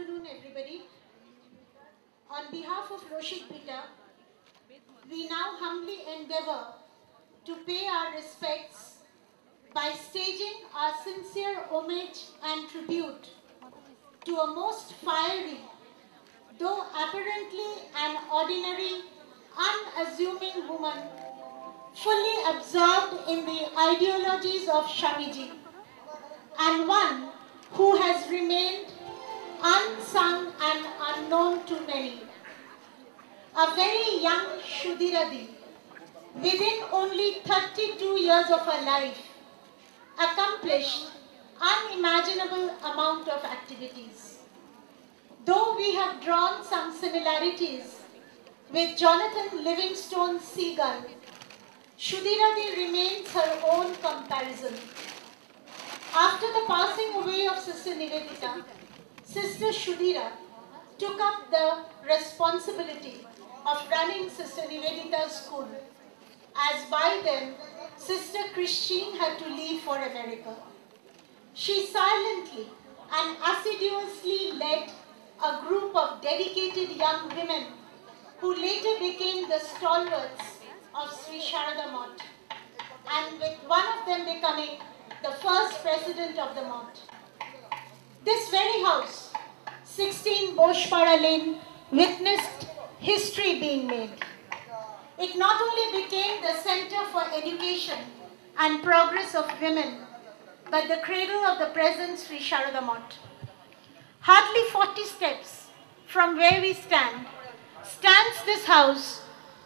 afternoon, everybody. On behalf of Roshik Pita, we now humbly endeavor to pay our respects by staging our sincere homage and tribute to a most fiery, though apparently an ordinary, unassuming woman, fully absorbed in the ideologies of Swamiji, and one who has remained unsung and unknown to many. A very young Shudiradi, within only 32 years of her life, accomplished unimaginable amount of activities. Though we have drawn some similarities with Jonathan Livingstone Seagull, Shudiradi remains her own comparison. After the passing away of Sister Nivedita, Sister Shudira took up the responsibility of running Sister Nivedita's school, as by then Sister Christine had to leave for America. She silently and assiduously led a group of dedicated young women who later became the stalwarts of Sri Sharada Math, and with one of them becoming the first president of the Math. This very house, 16 Boshpara Lane, witnessed history being made. It not only became the center for education and progress of women, but the cradle of the present Sri Sharada Math. Hardly 40 steps from where we stands this house,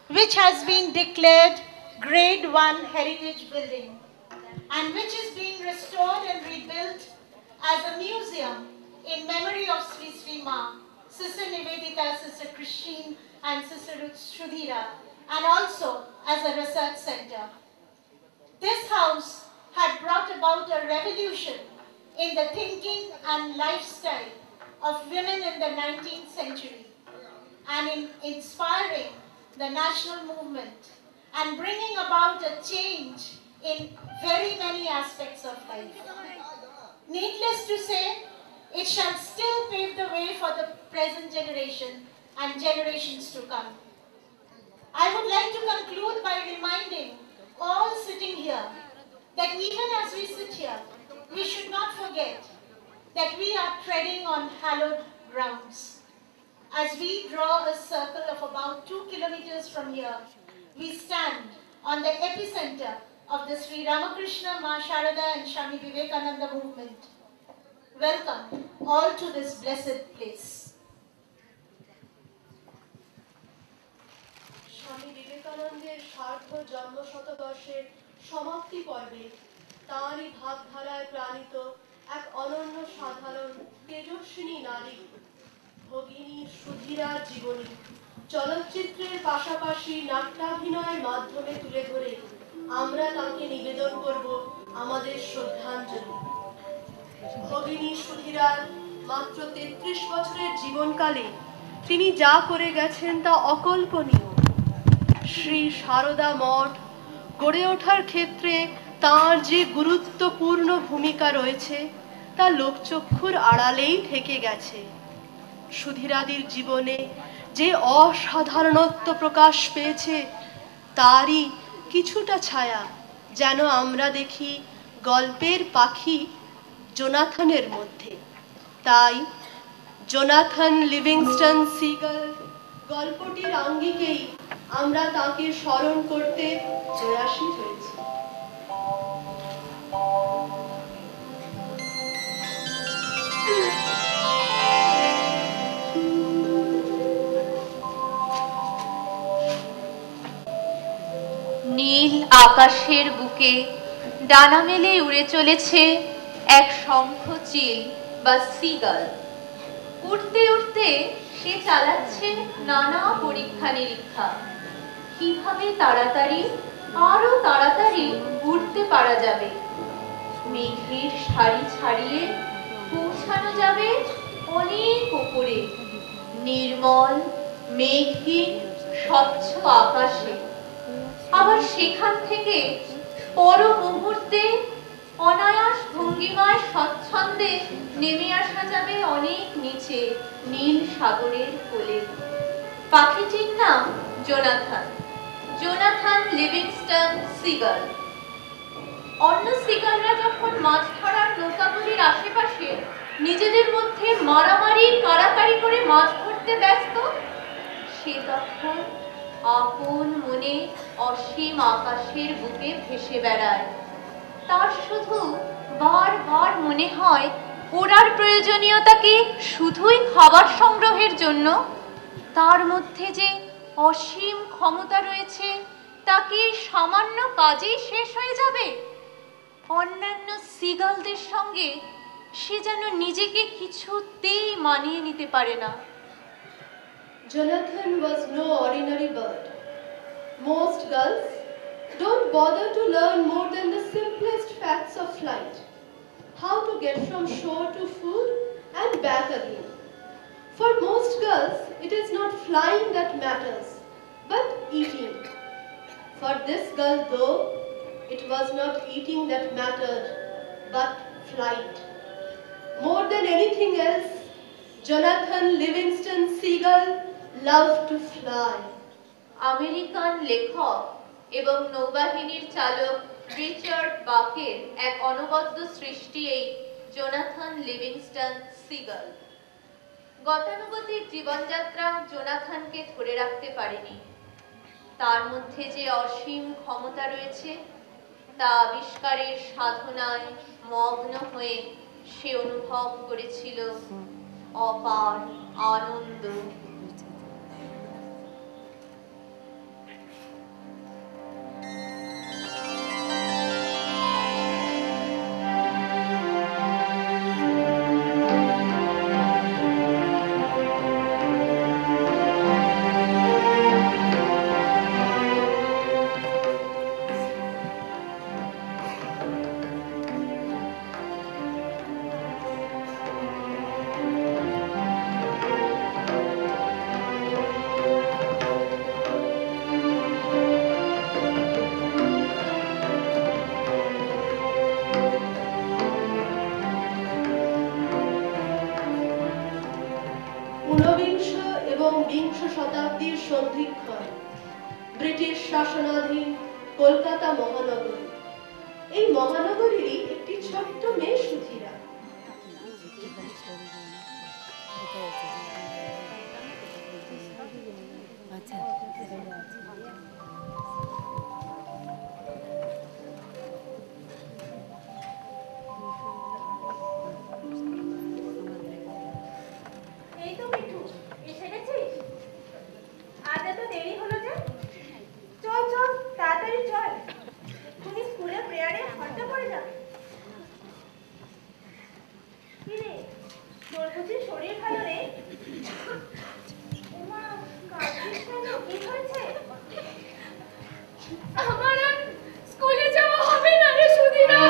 which has been declared Grade 1 Heritage Building, and which is being restored and rebuilt as a museum in memory of Sri Sri Ma, Sister Nivedita, Sister Christine, and Sister Shudira, and also as a research center. This house had brought about a revolution in the thinking and lifestyle of women in the 19th century, and in inspiring the national movement and bringing about a change in very many aspects of life. Needless to say, it shall still pave the way for the present generation and generations to come. I would like to conclude by reminding all sitting here that even as we sit here, we should not forget that we are treading on hallowed grounds. As we draw a circle of about 2 kilometers from here, we stand on the epicenter of the Sri Ramakrishna, Ma Sharada and Swami Vivekananda movement. Welcome all to this blessed place. স্বামী বিবেকানন্দের সার্ধ জন্ম শতবর্ষের সমাপ্তি পর্বে তাঁরই ভাবধারায় প্রাণিত এক অনন্য সাধারণ তেজস্বিনী নারী ভগিনী সুধীরার জীবনী চলচ্চিত্রের পাশাপাশি নাট্যাভিনয়ের মাধ্যমে তুলে ধরে আমরা তাকে নিবেদন করব আমাদের শ্রদ্ধাঞ্জলি। ভগিনী সুধীরার মাত্র ৩৩ বছরের জীবনকালে তিনি যা করে গেছেন তা অকল্পনীয়। শ্রী সারদা মঠ গড়ে ওঠার ক্ষেত্রে তাঁর যে গুরুত্বপূর্ণ ভূমিকা রয়েছে তা লোকচক্ষুর আড়ালেই থেকে গেছে। সুধীরাদির জীবনে যে অসাধারণত্ব প্রকাশ পেয়েছে তারই কিছুটা ছায়া যেন আমরা দেখি গল্পের পাখি জোনাথনের মধ্যে। তাই জোনাথন লিভিংস্টন সিগাল গল্পটির আঙ্গিকেই আমরা তাকে স্মরণ করতে প্রয়াসী হয়েছি। নীল আকাশের বুকে ডানা মেলে উড়ে চলেছে এক শঙ্খচিল বা সিগাল। উড়তে উড়তে সে চালাচ্ছে নানা পরীক্ষা নিরীক্ষা। কিভাবে তাড়াতাড়ি আরো তাড়াতাড়ি উড়তে পারা যাবে, মেঘের সারি ছাড়িয়ে পৌঁছানো যাবে অনেক উপরে, নির্মল মেঘহীন স্বচ্ছ আকাশে। আবার সেখান থেকে পর মুহূর্তে অনায়াস ভঙ্গিমায় স্বচ্ছন্দে নেমে আসা যাবে অনেক নিচে নীল সাগরের কোলে। পাখিটির নাম জোনাথন, জোনাথন লিভিংস্টন সিগাল। অন্য সিগালরা যখন মাছ ধরার নৌকাগুলির আশেপাশে নিজেদের মধ্যে মারামারি কাড়াকাড়ি করে মাছ ধরতে ব্যস্ত, সে তখন আপন মনে অসীম আকাশের বুকে ভেসে বেড়ায়। তার শুধু বারবার মনে হয় ওড়ার প্রয়োজনীয়তা কি শুধুই খাবার সংগ্রহের জন্য? তার মধ্যে যে অসীম ক্ষমতা রয়েছে তা কি সামান্য কাজেই শেষ হয়ে যাবে? অন্যান্য সিগালদের সঙ্গে সে যেন নিজেকে কিছুতেই মানিয়ে নিতে পারে না। Jonathan was no ordinary bird. Most gulls don't bother to learn more than the simplest facts of flight. How to get from shore to food and back again. For most gulls, it is not flying that matters, but eating. For this gull though, it was not eating that mattered, but flight. More than anything else, Jonathan Livingston Seagull loved to fly. American লেখক এবং নৌবাহিনীর চালক Richard বাকের এক অনবদ্য সৃষ্টি এই Jonathan Livingstone seagull. গতানুগতিক জীবনযাত্রা জোনাথনকে ধরে রাখতে পারেনি। তার মধ্যে যে অসীম ক্ষমতা রয়েছে তা আবিষ্কারের সাধনায় মগ্ন হয়ে সে অনুভব করেছিল অপার আনন্দ। ঊনবিংশ এবং বিংশ শতাব্দীর সন্ধিক্ষণ ব্রিটিশ শাসনাধীন কলকাতা মহানগরী। এই মহানগরীরই একটি ছোট্ট মেয়ে সুধীরা। এই তো মিঠু, এসে গেছিস? আজ এত দেরি হলো যে? চল চল তাড়াতাড়ি চল, এক্ষুনি স্কুলের প্রেয়ারে ঘন্টা পড়ে যাবে। কি রে, তোর বুঝি শরীর ভালো নেই? ওমা, কাঁদছিস কেন? কি হয়েছে? আমার আর স্কুলে যাওয়া হবে না রে সুধীরা।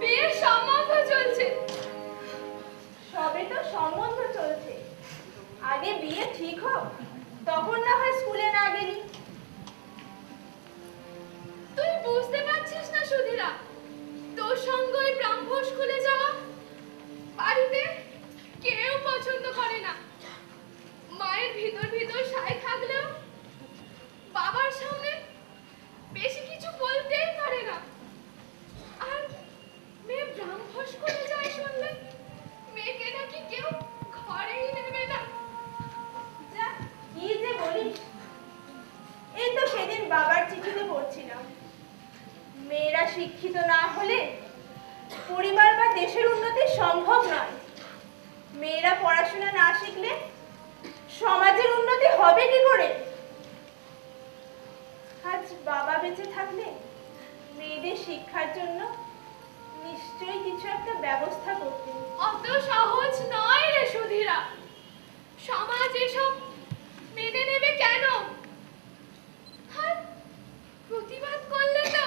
বিয়ের সম্বন্ধ চলছে। সবে তো সম্বন্ধ চলছে, আগে বিয়ে ঠিক হোক, তখন না হয় স্কুলে না গেলি। তুই বুঝতে পারছিস না সুধীরা, তোর সঙ্গে ওই ব্রাহ্মণ স্কুলে যাওয়া বাড়িতে কেউ পছন্দ করে না। মায়ের ভিতর ভিতর সায় থাকলেও বাবার সামনে বেশি কিছু বলতেই পারে না। আর মেয়ে ব্রাহ্মণ স্কুলে যায় শুনলে মেয়েকে নাকি কেউ ঘরেই নেবে না। যা, কি যে বলিস! এই তো সেদিন বাবার চিঠিতে পড়ছিলাম, মেয়েরা শিক্ষিত না হলে পরিবার বা দেশের উন্নতি সম্ভব নয়। মেয়েরা পড়াশোনা না শিখলে সমাজের উন্নতি হবে কি করে? আজ বাবা বেঁচে থাকলে মেয়েদের শিক্ষার জন্য নিশ্চয়ই কিছু একটা ব্যবস্থা করতেন। অত সহজ নয় রে সুধীরা। সমাজ এসব মেনে নেবে কেন? আর প্রতিবাদ করলে তো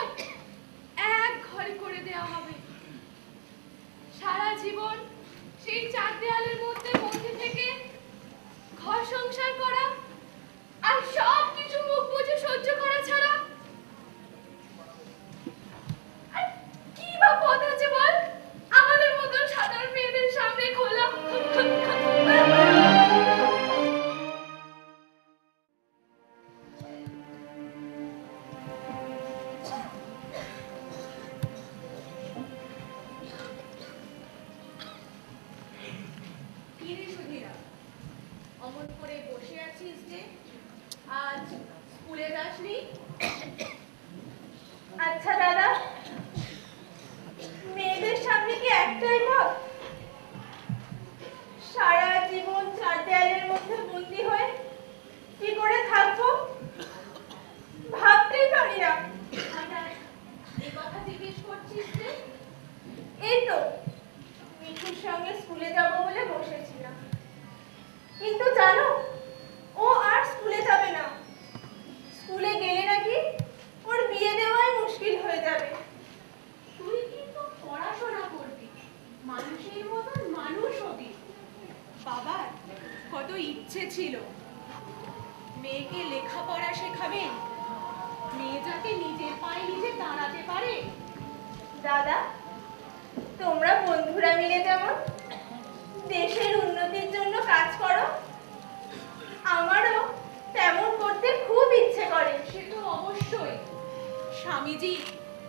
এক ঘরে করে দেওয়া হবে। সারা জীবন সেই চার দেয়ালের মধ্যে থেকে ঘর সংসার করা আর সব কিছু মুখ বুজে সহ্য করা ছাড়া করে বসে আছিস যে? আজ স্কুলে যাসনি? আচ্ছা দাদা, মেয়েদের সামনে কি একটাই পথ? সারা জীবন চার দেয়ালের মধ্যে বন্দি হয়ে কি করে থাকবো ভাবতেই পারি না। এই কথা জিজ্ঞেস করছিস যে? এই তো মিঠুর সঙ্গে স্কুলে যাব বলে বসেছিলাম, কিন্তু জানো ও আর স্কুলে যাবে না। স্কুলে গেলে নাকি ওর বিয়ে দেওয়াই মুশকিল হয়ে যাবে। তুই কিন্তু পড়াশোনা করবি, মানুষের মতন মানুষ হবি। বাবার কত ইচ্ছে ছিল মেয়েকে লেখাপড়া শেখাবেন, মেয়ে যাতে নিজের পায়ে নিজে দাঁড়াতে পারে। দাদা তোমরা বন্ধুরা মিলে যেমন দেশের উন্নতির জন্য কাজ করো, আমারও তেমন করতে খুব ইচ্ছে করে। সে তো অবশ্যই। স্বামীজি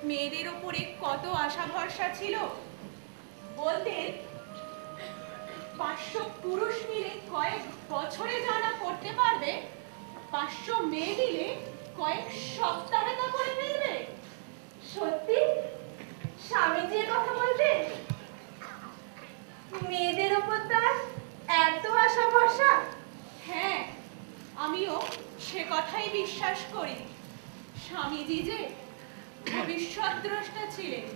মেয়েদের ওপরে কত আশা ভরসা ছিল। বলতেন 500 পুরুষ মিলে কয়েক বছরে যারা করতে পারবে, 500 মেয়ে মিলে কয়েক সপ্তাহে তা করে ফেলবে। সত্যি স্বামীজির কথা বলতেন? মেয়েদের ওপর তার এত আশা ভরসা? হ্যাঁ, আমিও সে কথাই বিশ্বাস করি। স্বামীজি যে ভবিষ্যৎ দ্রষ্টা ছিলেন।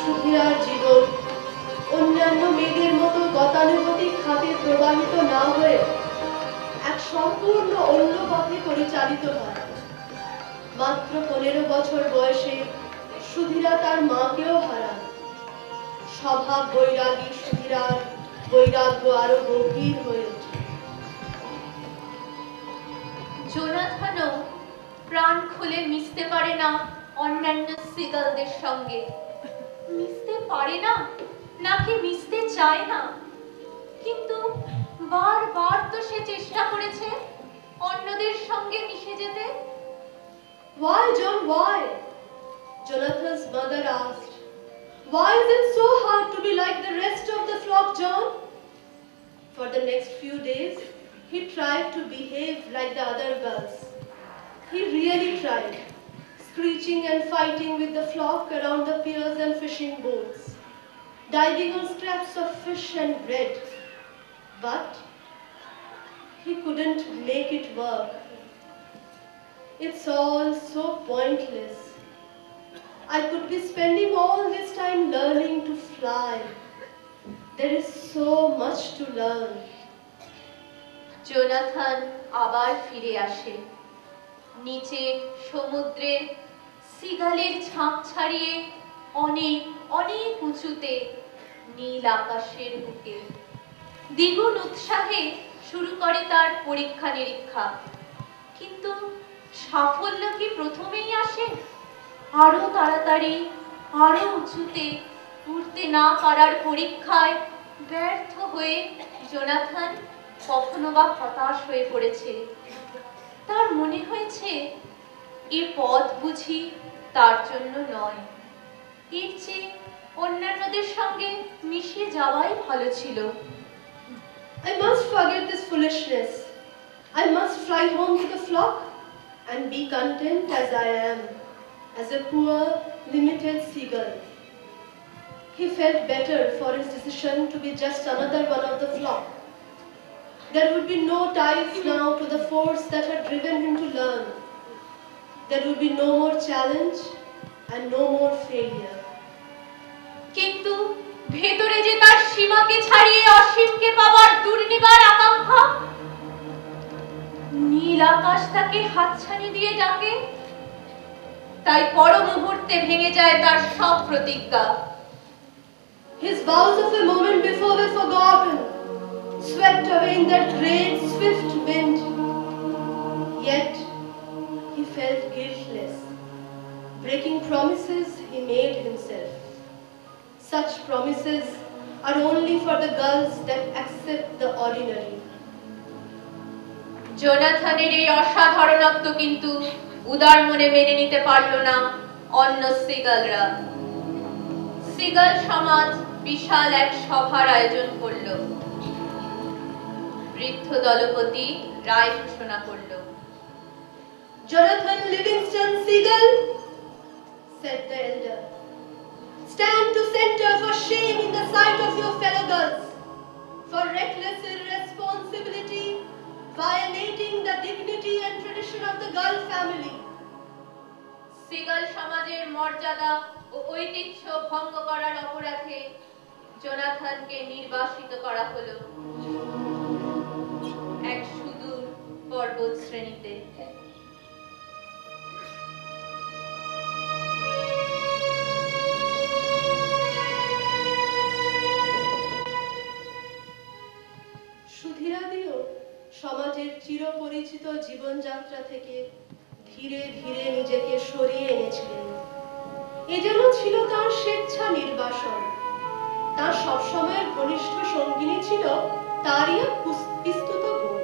সুধীরার জীবন অন্যান্য মেয়েদের মতো গতানুগতিক খাতে প্রবাহিত না হয়ে এক সম্পূর্ণ অন্য পথে পরিচালিত হয়। মাত্র 15 বছর বয়সে সুধীরা তার মাকেও হারান। স্বভাব বৈরাগী সুধীরার বৈরাগ্য আরো গভীর হয়ে ওঠে। জোনাথনও প্রাণ খুলে মিশতে পারে না অন্যান্য সিগালদের সঙ্গে। মিশতে পারে না, নাকি মিশতে চায় না, কিন্তু বারবার তো সে চেষ্টা করেছে অন্যদের সঙ্গে মিশে যেতে। Why, John, why? Jonathan's mother asked. Why is it so hard to be like the rest of the flock, John? For the next few days, he tried to behave like the other girls. He really tried, screeching and fighting with the flock around the piers and fishing boats, diving on scraps of fish and bread. But he couldn't make it work. It's all so pointless. I could be spending all this time learning to fly. There is so much to learn. Jonathan আবার ফিরে আসে। নিচে সমুদ্রে সিগালের ঝাঁক ছাড়িয়ে অনেক অনেক উঁচুতে নীল আকাশের বুকে দ্বিগুণ উৎসাহে শুরু করে তার পরীক্ষা নিরীক্ষা। কিন্তু সাফল্য কি প্রথমেই আসে? আরো তাড়াতাড়ি আরো উঁচুতে উঠতে না পারার পরীক্ষায় ব্যর্থ হয়ে জোনাথন কখনো বা হতাশ হয়ে পড়েছে। তার মনে হয়েছে এ পথ বুঝি তার জন্য নয়, এর চেয়ে অন্যান্যদের সঙ্গে মিশে যাওয়াই ভালো ছিল। I must forget this foolishness. I must fly home to the flock and be content as I am, as a poor, limited seagull. He felt better for his decision to be just another one of the flock. There would be no ties now to the force that had driven him to learn. There would be no more challenge and no more failure. কিন্তু ভেতরে যে তার সীমাকে ছাড়িয়ে অসীমকে পাওয়ার দুর্নিবার আকাঙ্ক্ষা, নীল আকাশ তাকে হাতছানি দিয়ে ডাকে। তাই পর মুহূর্তে ভেঙে যায় তার সব প্রতিজ্ঞা। His vows of a moment before were forgotten, swept away in that great swift wind. Yet he felt guiltless, breaking promises he made himself. Such promises are only for the girls that accept the ordinary. জোনাথনের এই অসাধারণত্ব কিন্তু উদার মনে মেনে নিতে পারল না অন্য সিগালরা। Seagull সমাজ বিশাল এক সভার আয়োজন করল। বৃদ্ধ দলপতি রায় ঘোষণা করল। Jonathan Livingston Seagull, said the elder, stand to center for shame in the sight of your fellow girls, for reckless irresponsibility, violating the dignity and tradition of the Gull family. Seagull সমাজের মর্যাদা ও ঐতিহ্য ভঙ্গ করার অপরাধে জোনাথনকে নির্বাসিত করা হলো এক সুদূর পর্বত শ্রেণীতে। সুধীরাদিও সমাজের চিরপরিচিত জীবনযাত্রা থেকে ধীরে ধীরে নিজেকে সরিয়ে এনেছিলেন। এ যেন ছিল তার স্বেচ্ছা নির্বাসন। তার সবসময়ের ঘনিষ্ঠ সঙ্গিনী ছিল তারই এক পিস্তুত বোন।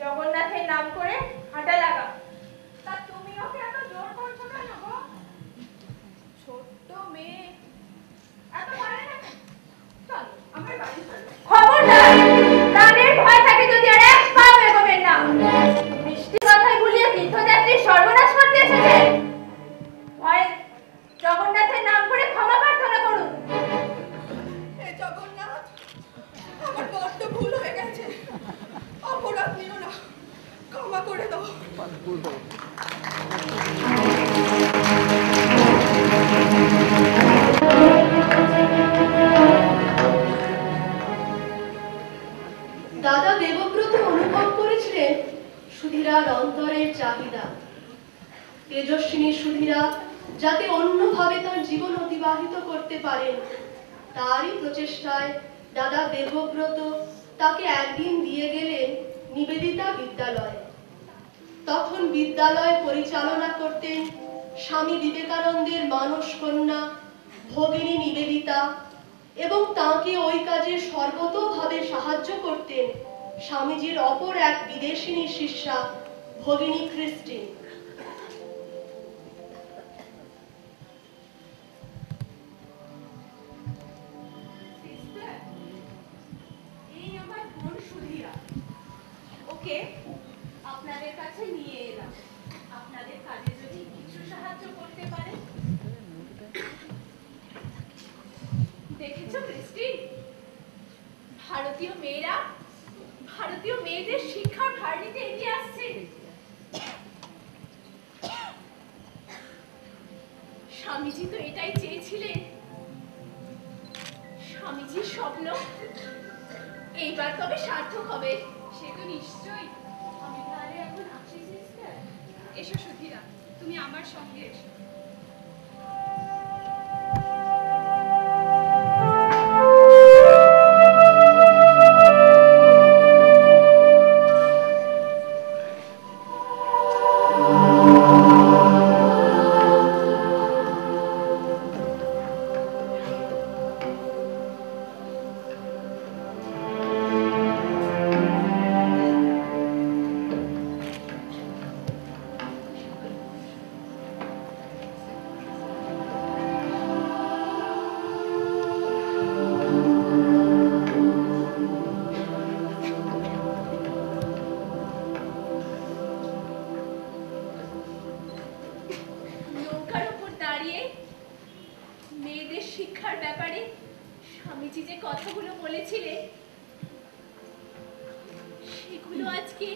জগন্নাথের নাম করে হাঁটা লাগা। তা তুমি ওকে এত জোর করছো কেন? সুধীরা যাতে অন্যভাবে তার জীবন অতিবাহিত করতে পারেন, তারই প্রচেষ্টায় দাদা দেবব্রত তাকে একদিন দিয়ে গেলেন নিবেদিতা বিদ্যালয়ে। তখন বিদ্যালয় পরিচালনা করতেন স্বামী বিবেকানন্দের মানস কন্যা ভগিনী নিবেদিতা, এবং তাকে ওই কাজে সর্বতোভাবে সাহায্য করতেন স্বামীজির অপর এক বিদেশিনী শিষ্যা ভগিনী ক্রিস্টিন। এই আমার বোন সুধীরা, ওকে আপনাদের কাছে নিয়ে এলাম। আপনাদের কাজে যদি কিছু সাহায্য করতে পারে। দেখেছো ক্রিস্টি, ভারতীয় মেয়েদের শিক্ষার ভার নিতে এগিয়ে আসছে। স্বামীজি তো এটাই চেয়েছিলেন। স্বামীজির স্বপ্ন এইবার তবে সার্থক হবে। সে তো নিশ্চয়ই। আমি তাহলে এখন আসি সিস্টার। এসো সুধীরা, তুমি আমার সঙ্গে এসো। নৌকার উপর দাঁড়িয়ে মেয়েদের শিক্ষার ব্যাপারে স্বামীজি যে কথাগুলো বলেছিলেন, সেগুলো আজকে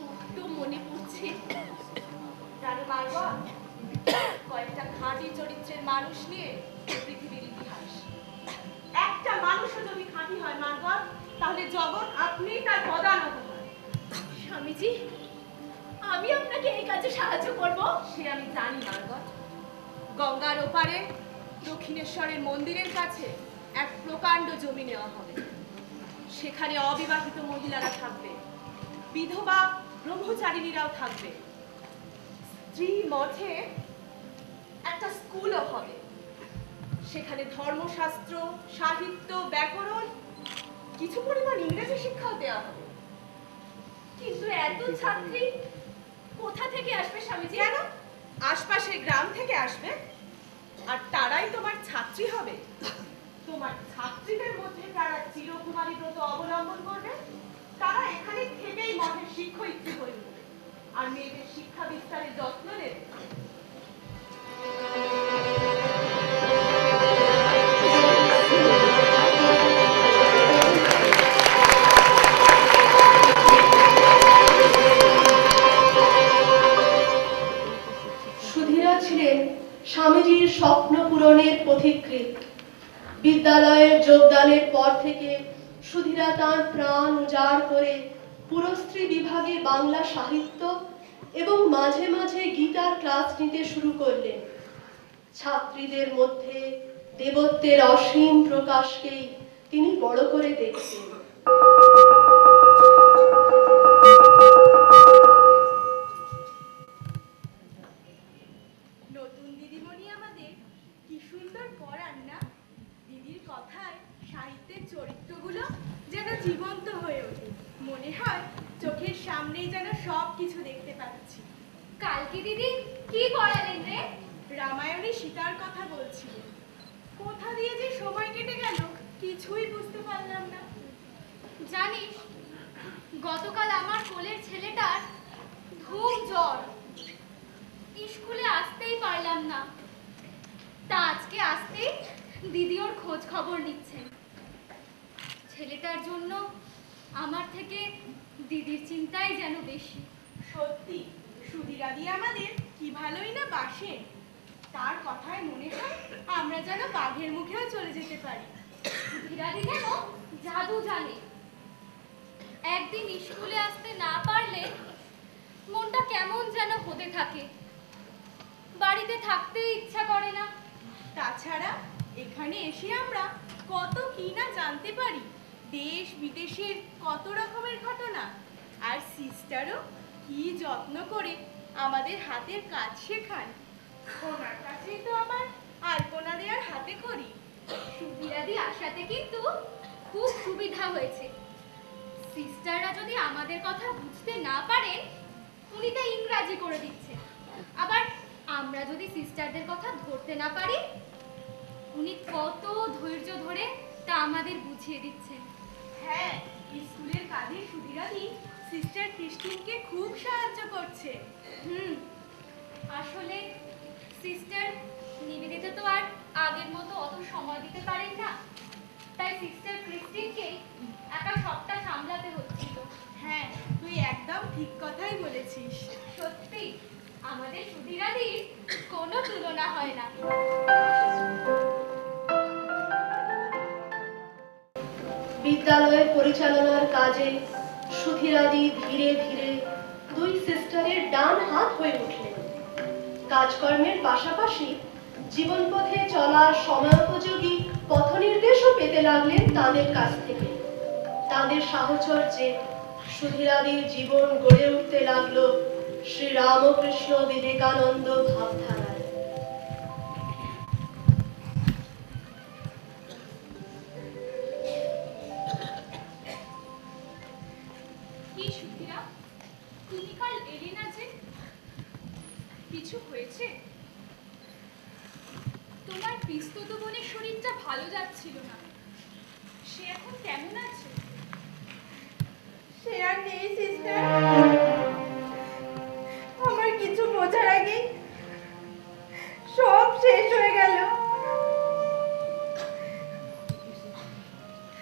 বড্ড মনে পড়ছে। জানো মার্গা, কয়েকটা খাঁটি চরিত্রের মানুষ নিয়ে পৃথিবীর ইতিহাস। একটা মানুষও যদি খাঁটি হয় মার্গা, তাহলে জগৎ আপনি তার পদানত হয়। স্বামীজি, আমি আপনাকে এই কাজে সাহায্য করব। সে আমি জানি মার্গা। গঙ্গার ওপারে দক্ষিণেশ্বরের মন্দিরের কাছে এক প্রকাণ্ড জমি নেওয়া হবে। সেখানে অবিবাহিত মহিলারা থাকবে, বিধবা ব্রহ্মচারিণীরাও থাকবে। স্ত্রী মঠে একটা স্কুলও হবে। সেখানে ধর্মশাস্ত্র, সাহিত্য, ব্যাকরণ, কিছু পরিমাণ ইংরেজি শিক্ষাও দেওয়া হবে। কিন্তু এত ছাত্রী কোথা থেকে আসবে স্বামীজি? কেন? আশপাশের গ্রাম থেকে আসবে, আর তারাই তোমার ছাত্রী হবে। তোমার ছাত্রীদের মধ্যে যারা চিরকুমারী ব্রত অবলম্বন করবে, তারা এখানে থেকেই মঠের শিক্ষয়িত্রী হয়ে উঠবে আর মেয়েদের শিক্ষা বিস্তারের যত্ন নেবে। সুধীরা ছিলেন স্বামীজির স্বপ্ন পূরণের পথিকৃৎ। বিদ্যালয়ের যোগদানের পর থেকে সুধীরা তাঁর প্রাণ উজাড় করে পুরস্ত্রী বিভাগে বাংলা সাহিত্য এবং মাঝে মাঝে গীতার ক্লাস নিতে শুরু করলেন। ছাত্রীদের মধ্যে দেবত্বের অসীম প্রকাশকেই তিনি বড় করে দেখতেন। নতুন দিদিমণি আমাদের কি সুন্দর পড়ান না। দিদির কথায় সাহিত্যের চরিত্রগুলো যেন জীবন্ত হয়ে ওঠে। মনে হয় চোখের সামনেই যেন সব কিছু দেখতে পাচ্ছি। কালকে দিদি কি পড়ালেন রে? রামায়ণে সীতার কথা বলছিলেন। কোথা দিয়ে যে সময় কেটে গেল কিছুই বুঝতে পারলাম না। জানিস, গতকাল আমার কোলের ছেলেটার খুব জ্বর। স্কুলে আসতেই পারলাম না। তা আজকে আসতেই দিদি ওর খোঁজ খবর নিচ্ছেন। ছেলেটার জন্য আমার থেকে দিদির চিন্তাই যেন বেশি। সত্যি সুধীরা দি আমাদের কি ভালোই না বাসেন। তার কথায় মনে হয় আমরা যেন বাঘের মুখেও চলে যেতে পারি। সুধীরাদি যেন জাদু জানে। একদিন স্কুলে আসতে না পারলে মনটা কেমন যেন হতে থাকে। থাকতে ইচ্ছা করে না। তাছাড়া এখানে এসে আমরা কত কি না জানতে পারি, দেশ বিদেশের কত রকমের ঘটনা। আর সিস্টারও কি যত্ন করে আমাদের হাতের কাজ শেখান। ওনার কাছেই তো আমার আলপনা দেওয়ার হাতে করি। সুধীরাদি আসাতে কিন্তু খুব সুবিধা হয়েছে। সিস্টাররা যদি আমাদের কথা বুঝতে না পারেন, উনি তা ইংরাজি করে দিচ্ছে। আবার আমরা যদি সিস্টারদের কথা ধরতে না পারি, উনি কত ধৈর্য ধরে তা আমাদের বুঝিয়ে দিচ্ছেন। হ্যাঁ, স্কুলের কাজে সুধীরাদি সিস্টার ক্রিস্টিনকে খুব সাহায্য করছে। আসলে সিস্টার নিবেদিতা তো আর আগের মতো অত সময় দিতে পারেন না, তাই সিস্টার ক্রিস্টিনকে একা সবটা সামলাতে হচ্ছিল। হ্যাঁ, তুই একদম ঠিক কথাই বলেছিস। সত্যি আমাদের সুধীরাদির কোনো তুলনা হয় না। বিদ্যালয়ের পরিচালনার কাজে সুধীরাদি ধীরে ধীরে দুই সিস্টারের ডান হাত হয়ে উঠলেন। কাজকর্মের পাশাপাশি জীবনপথে চলার সময়োপযোগী পথনির্দেশও পেতে লাগলেন তাদের কাছ থেকে। তাদের সাহচর্যে সুধীরাদির জীবন গড়ে উঠতে লাগলো শ্রী রামকৃষ্ণ বিবেকানন্দ ভাবধারায়। কি সুধীরা, তুমি কাল এলে না যে? কিছু হয়েছে? তোমার পিস্তত বোনের শরীরটা ভালো যাচ্ছিল না, সে এখন কেমন আছে? সে আর নেই সিস্টার। আমার কিছু বোঝার আগে সব শেষ হয়ে গেল।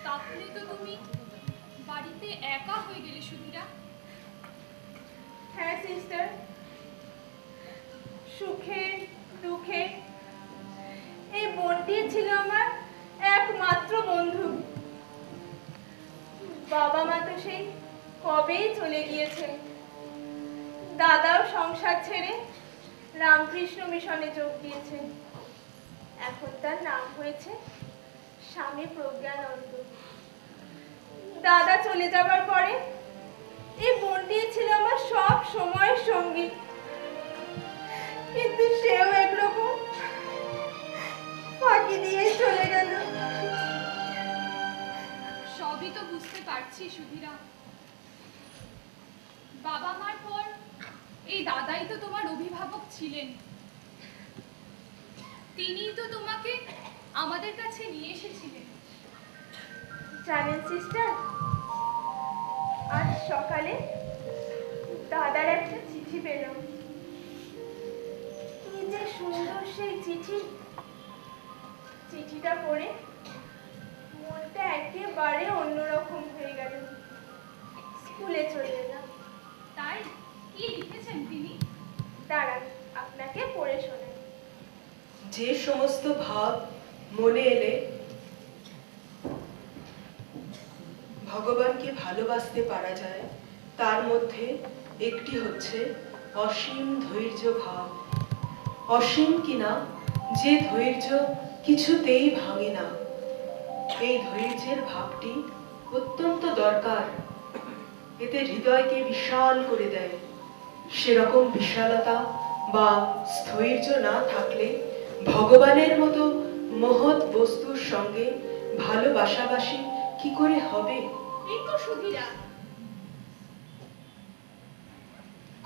তাহলে তো তুমি বাড়িতে একা হয়ে গেলে সুধীরা। হ্যাঁ সিস্টার, সুখে দুঃখে এই বোনটি ছিল আমার একমাত্র বন্ধু। বাবা মা তো সেই কবেই চলে গিয়েছে। দাদাও সংসার ছেড়ে রামকৃষ্ণ মিশনে যোগ দিয়েছেন। এখন তার নাম হয়েছে স্বামী প্রজ্ঞানন্দ। দাদা চলে যাবার পরে এই বোনটি ছিল আমার সব সময়ের সঙ্গী, কিন্তু সেও একরকম ফাঁকি দিয়ে চলে গেল। সবই তো বুঝতে পারছি সুধীরা। বাবা মার পর এই দাদাই তো তোমার অভিভাবক ছিলেন। তিনিই তো তোমাকে আমাদের কাছে নিয়ে এসেছিলেন। জানেন সিস্টার, আজ সকালে দাদার একটা চিঠি পেলাম। কি যে সুন্দর সেই চিঠি। চিঠিটা পড়ে মনটা একেবারে অন্যরকম হয়ে গেল। স্কুলে চলে এলাম। তাই কি লিখেছেন তিনি? দাঁড়ান, আপনাকে পড়ে শোনাই। যে সমস্ত ভাব মনে এলে ভগবানকে ভালোবাসতে পারা যায়, তার মধ্যে একটি হচ্ছে অসীম ধৈর্য ভাব। অসীম কিনা যে ধৈর্য কিছুতেই ভাঙে না, এই ধৈর্যের ভাবটি অত্যন্ত দরকার। এতে হৃদয়কে বিশাল করে দেয়। সেরকম বিশালতা বা স্থৈর্য না থাকলে ভগবানের মতো মহৎ বস্তুর সঙ্গে ভালোবাসাবাসি কি করে হবে? এই তো সুধীরা,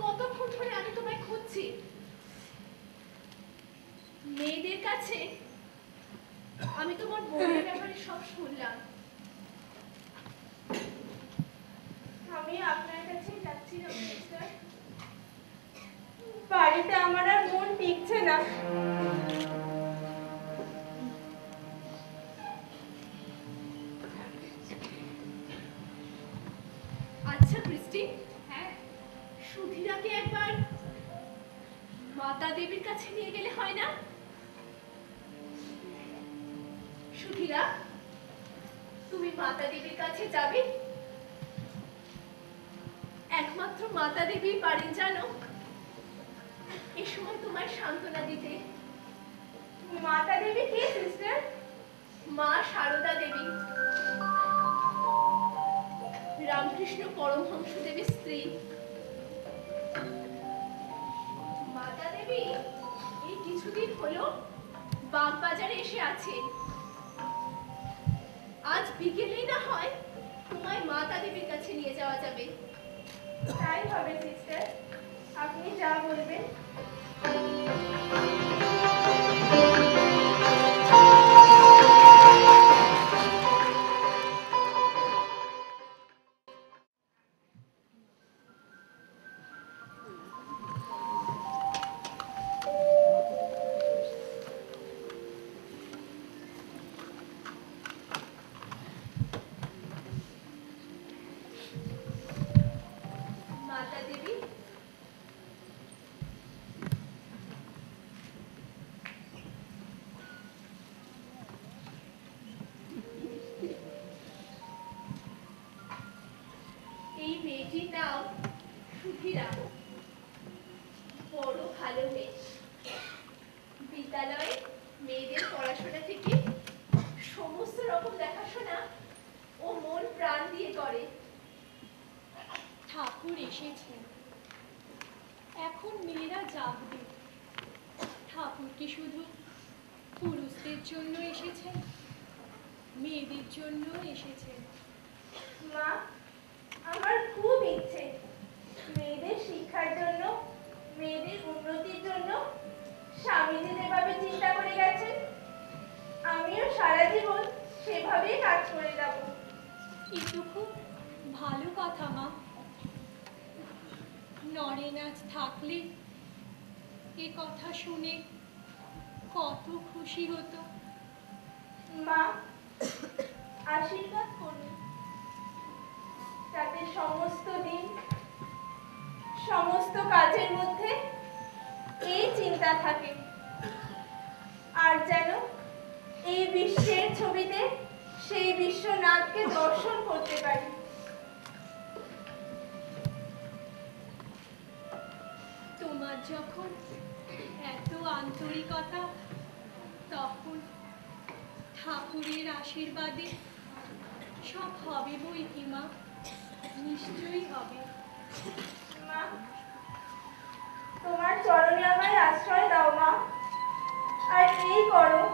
কতক্ষণ ধরে আমি তোমায় খুঁজছি। মেয়েদের কাছে আমি তোমার বোনের ব্যাপারে সব শুনলাম। আমি আপনার কাছে যাচ্ছিলাম সিস্টার। বাড়িতে আমার আর মন টিকছে না। আচ্ছা ক্রিস্টি, হ্যাঁ, সুধীরাকে একবার মাতা দেবীর কাছে নিয়ে গেলে হয় না? সুধীরা, তুমি মাতা দেবীর কাছে যাবে। একমাত্র মাতা দেবী পারেন জানো এ সময় তোমায় সান্ত্বনা দিতে। মাতা দেবী কে সিস্টার? মা সারদা দেবী, রামকৃষ্ণ পরমহংস দেবীর স্ত্রী। মাতা দেবী এই কিছুদিন হলো বাগবাজারে এসে আছেন। আজ বিকেলেই না হয় তোমায় মাতা দেবীর কাছে নিয়ে যাওয়া যাবে। তাই হবে সিস্টার, আপনি যা বলবেন। মাতা দেবী, এই মেয়েটির নাম সুধীরা। বড় ভালো মেয়ে। বিদ্যালয়ে মেয়েদের পড়াশোনা থেকে সমস্ত রকম দেখাশোনা ও মন প্রাণ দিয়ে করে। ঠাকুর এসেছেন, এখন মেয়েরা জাগবে। ঠাকুর কি শুধু পুরুষদের জন্য এসেছেন? মেয়েদের জন্য এসেছেন। মা, আমার খুব ইচ্ছে মেয়েদের শিক্ষার জন্য, মেয়েদের উন্নতির জন্য স্বামীজি যেভাবে চিন্তা করে গেছেন আমিও সারা জীবন সেভাবেই কাজ করে যাব। কিন্তু খুব ভালো কথা মা। নরেন আজ থাকলে এ কথা শুনে কত খুশি হতো। মা, আশীর্বাদ করুন যাতে সমস্ত দিন সমস্ত কাজের মধ্যে এই চিন্তা থাকে, আর যেন এই বিশ্বের ছবিতে সেই বিশ্বনাথকে দর্শন করতে পারি। তোমার যখন এত আন্তরিকতা, তখন ঠাকুরের আশীর্বাদে সব হবে বই কি মা, নিশ্চয়ই হবে। মা, তোমার চরণে আমায় আশ্রয় দাও মা, আর এই করো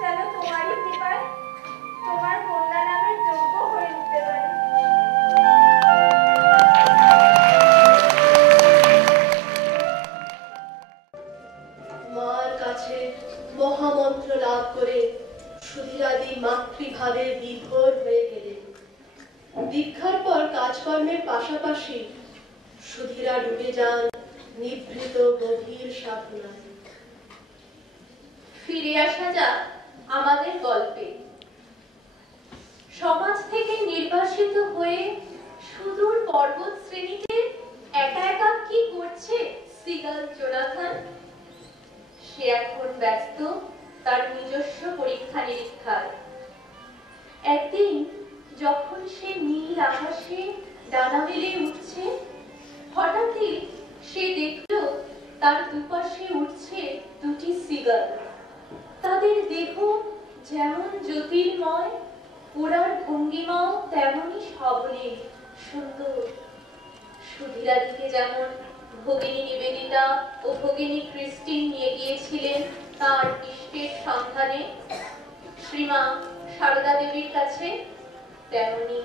যেন তোমারই কৃপায় তোমার কন্যা নামের যোগ্য হয়ে উঠতে পারি। মার কাছে মহামন্ত্র লাভ করে সুধীরাদি মাতৃভাবে বিভোর হয়ে গেলেন। দীক্ষার পর কাজকর্মের পাশাপাশি সুধীরা ডুবে যান নিভৃত গভীর সাধনায়। ফিরে আসা যাক আমাদের গল্পে। সমাজ থেকে নির্বাসিত হয়ে সুদূর পর্বত শ্রেণীতে একা একা কি করছে সিগাল জোনাথন? সে এখন ব্যস্ত তার নিজস্ব পরীক্ষা নিরীক্ষায়। একদিন যখন সে নীল আকাশে ডানা মেলে উঠছে, হঠাৎই সে দেখল তার দুপাশে উঠছে দুটি সিগাল। তাদের দেহ যেমন জ্যোতির্ময়, ওড়ার ভঙ্গিমাও তেমনই সাবলীল, সুন্দর। সুধীরাদিকে যেমন ভগিনী নিবেদিতা ও ভগিনী ক্রিস্টিন নিয়ে গিয়েছিলেন তার ইষ্টের সন্ধানে শ্রীমা সারদা দেবীর কাছে, তেমনি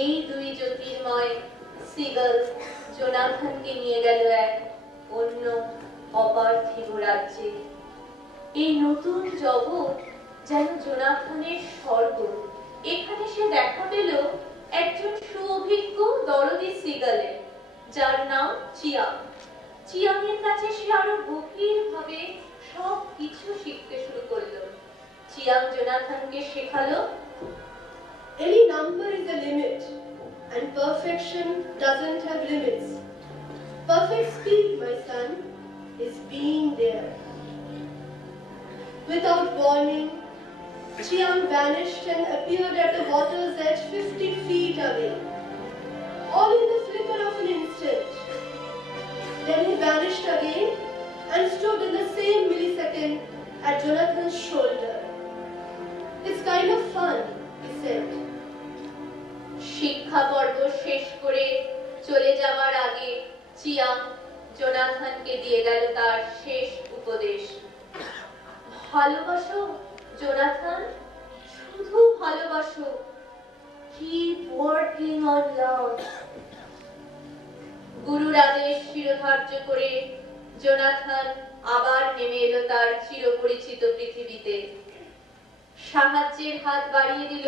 এই দুই জ্যোতির্ময় সিগাল জোনাথনকে নিয়ে গেল এক অন্য অপার্থিব রাজ্যে। এই নতুন জগৎ যেন জোনাথনের স্বর্গ। এখানে সে দেখা পেল একজন সুঅভিজ্ঞ দরদি সিগালের, যার নাম চিয়াং। চিয়াংয়ের কাছে সে আরো গভীরভাবে সব কিছু শিখতে শুরু করলো। চিয়াং জোনাথনকে শেখালো, Any number is a limit, and perfection doesn't have limits. Perfect speed, my son, is being there. Without warning, Chiang vanished and appeared at the water's edge 50 feet away, all in the flicker of an instant. Then he vanished again and stood in the same millisecond at Jonathan's shoulder. "It's kind of fun," he said. শিক্ষা পর্ব শেষ করে চলে যাওয়ার আগে Chiang জোনাথনকে দিয়ে গেল তার শেষ উপদেশ। ভালোবাসো জোনাথন, শুধু ভালোবাসো। Keep working on love. গুরুর আদেশ শিরোধার্য করে জোনাথন আবার নেমে এলো তার চিরপরিচিত পৃথিবীতে। সাহায্যের হাত বাড়িয়ে দিল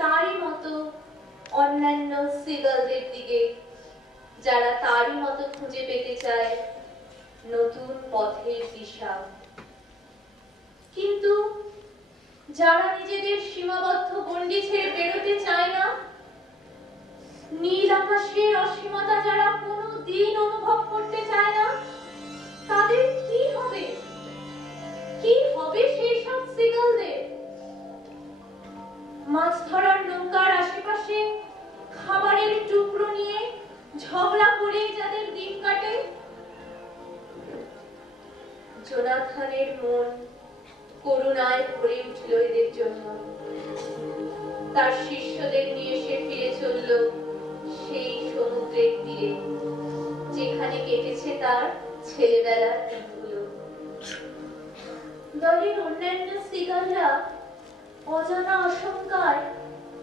তারই মতো অন্যান্য সিগালদের দিকে, যারা তারই মতো খুঁজে পেতে চায় নতুন পথের দিশা। কিন্তু যারা নিজেদের সীমাবদ্ধ গণ্ডি ছেড়ে বেরোতে চায় না, নীল আকাশের অসীমতা যারা কোনোদিন অনুভব করতে চায় না, তাদের কি হবে? কি হবে সেই সব সিগালদের? মাছ ধরার নৌকার আশেপাশে খাবারের টুকরো নিয়ে ঝগড়া করে যাদের দিন কাটে? জোনাথনের মন করুণায় ভরে উঠল এদের জন্য। তার শিষ্যদের নিয়ে সে ফিরে চলল সেই সমুদ্রের তীরে, যেখানে কেটেছে তার ছেলেবেলার দিনগুলো। দলের অন্যান্য সিগালরা অজানা আশঙ্কায়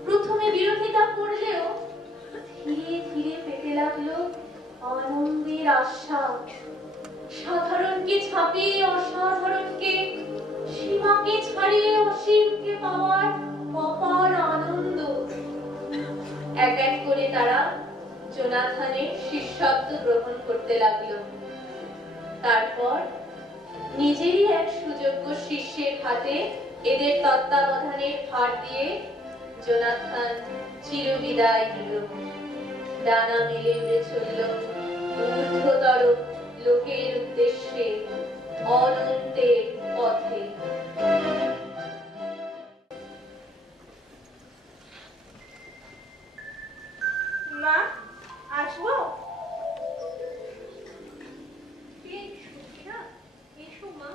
প্রথমে বিরোধিতা করলেও ধীরে ধীরে পেতে লাগলো আনন্দের আশ্বাস। সাধারণকে ছাপিয়ে অসাধারণকে, সীমাকে ছাড়িয়ে অসীমকে পাওয়ার অপার আনন্দ। এক এক করে তারা জোনাথনের শিষ্যত্ব গ্রহণ করতে লাগলো। তারপর নিজেরই এক সুযোগ্য শিষ্যের হাতে এদের তত্ত্বাবধানের ভার দিয়ে জোনাথন চিরবিদায় নিল। ডানা মেলে উড়ে চলল ঊর্ধ্বতর লোকের উদ্দেশ্যে, অনন্তের পথে। মা, আসবো? এসো মা।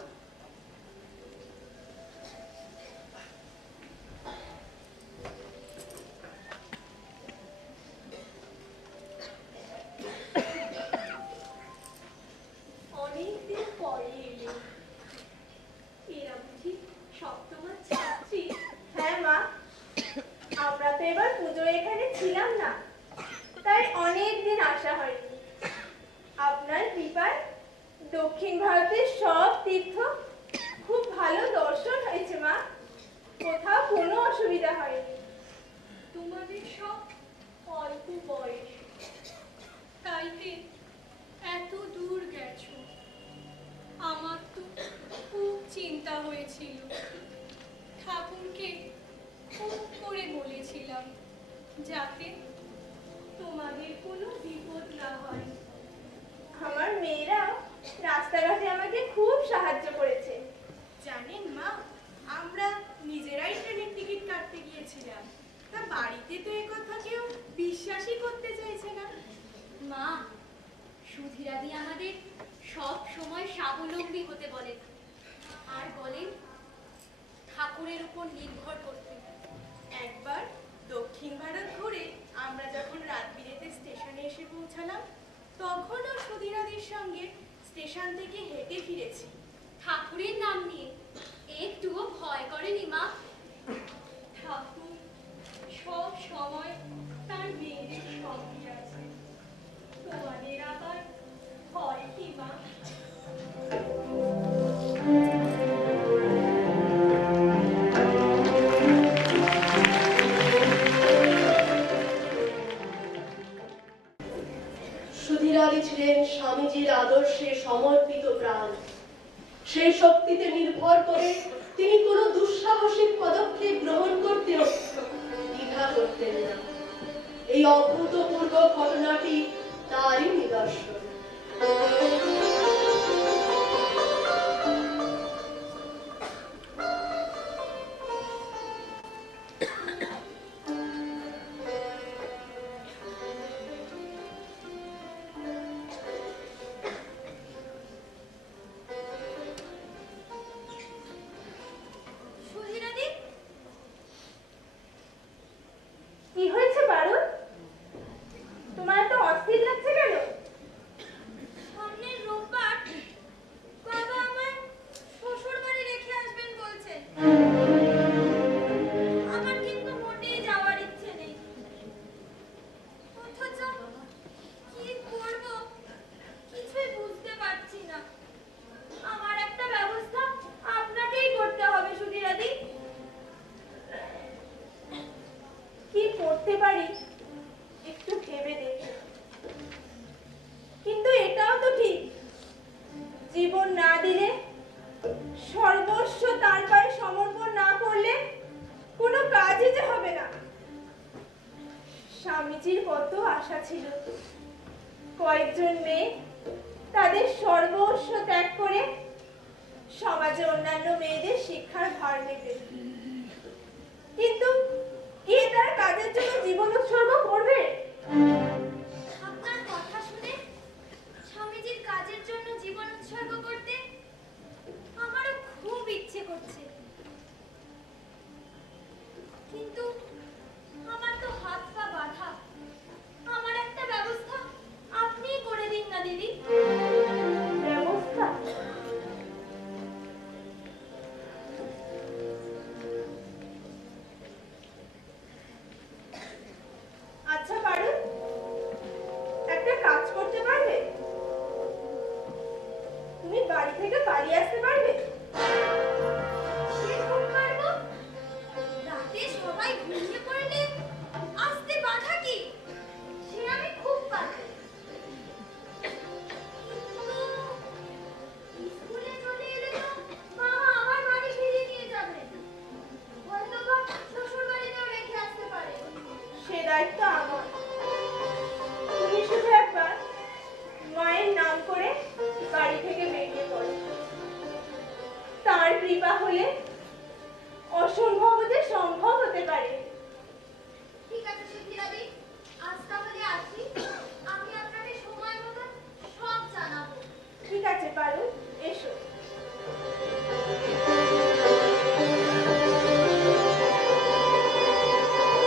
অনেকদিন পরে এলে। এরা বুঝি সব তোমার ছাত্রী? হ্যাঁ মা, আমরা তো এবার পুজো এখানে ছিলাম না, তাই অনেকদিন আসা হয়নি। আপনার কৃপায় দক্ষিণ ভারতের সব তীর্থ খুব ভালো দর্শন হয়েছে মা, কোথাও কোনো অসুবিধা হয়নি। তোমাদের সব অল্প বয়স, তাইতে এত দূর গেছো। আমার তো খুব চিন্তা হয়েছিল। ঠাকুরকে খুব করে বলেছিলাম যাতে তোমাদের কোনো বিপদ না হয়। আমার মেয়েরাও রাস্তাঘাটে আমাকে খুব সাহায্য করেছে। জানেন মা, আমরা নিজেরাই ট্রেনের টিকিট কাটতে গিয়েছিলাম, তা বাড়িতে তো একথা কেউ বিশ্বাসই করতে চাইছে না। মা, সুধীরাদি আমাদের সব সময় স্বাবলম্বী হতে বলেন, আর বলেন ঠাকুরের উপর নির্ভর করতে। একবার দক্ষিণ ভারত ঘুরে আমরা যখন রাত বিরেতে স্টেশনে এসে পৌঁছালাম, তখনও সুধীরাদির সঙ্গে স্টেশন থেকে হেঁটে ফিরেছি। ঠাকুরের নাম নিয়ে একটুও ভয় করেনি মা? ঠাকুর সব সময় তার মেয়েদের সঙ্গে আছে, তোমাদের আবার ভয় কি মা? সুধীরাদি ছিলেন স্বামীজির আদর্শে সমর্পিত প্রাণ। সেই শক্তিতে নির্ভর করে তিনি কোনো দুঃসাহসিক পদক্ষেপ গ্রহণ করতেও দ্বিধা করতেন না। এই অভূতপূর্ব ঘটনাটি তারই নিদর্শন। ছিল। কয়েকজন মেয়ে তাদের সর্বস্ব ত্যাগ করে সমাজে অন্যান্য মেয়েদের শিক্ষার ভার নেবে, কিন্তু কে তার কাজের জন্য জীবন উৎসর্গ করবে? আপনার কথা শুনে স্বামীজির কাজের জন্য জীবন উৎসর্গ করতে আমারও খুব ইচ্ছে করছে, কিন্তু আমার তো হাত পা বাঁধা। আমার একটা ব্যবস্থা আপনিই করে দিন না দিদি। ব্যবস্থা? আচ্ছা পারুল, একটা কাজ করতে পারবে? তুমি বাড়ি থেকে পালিয়ে আসতে পারবে? সে খুব পারবো। রাতে সবাই ঘুমিয়ে পড়লে আসতে বাধা কি? সে আমি খুব পারবো। কিন্তু স্কুলে চলে এলে তো মামা আমার বাড়ি ফিরিয়ে নিয়ে যাবে, হয়তো বা শ্বশুর বাড়িতেও রেখে আসতে পারে। সে দায়িত্ব আমার। তুমি শুধু একবার মায়ের নাম করে বাড়ি থেকে বেরিয়ে পড়ো। তার কৃপা হলে অসম্ভব যে সম্ভব হতে পারে। ঠিক আছে সুধীরাদি, আজ তাহলে আসি। আমি আপনাকে সময় মতো সব জানাবো। ঠিক আছে পারুল, এসো।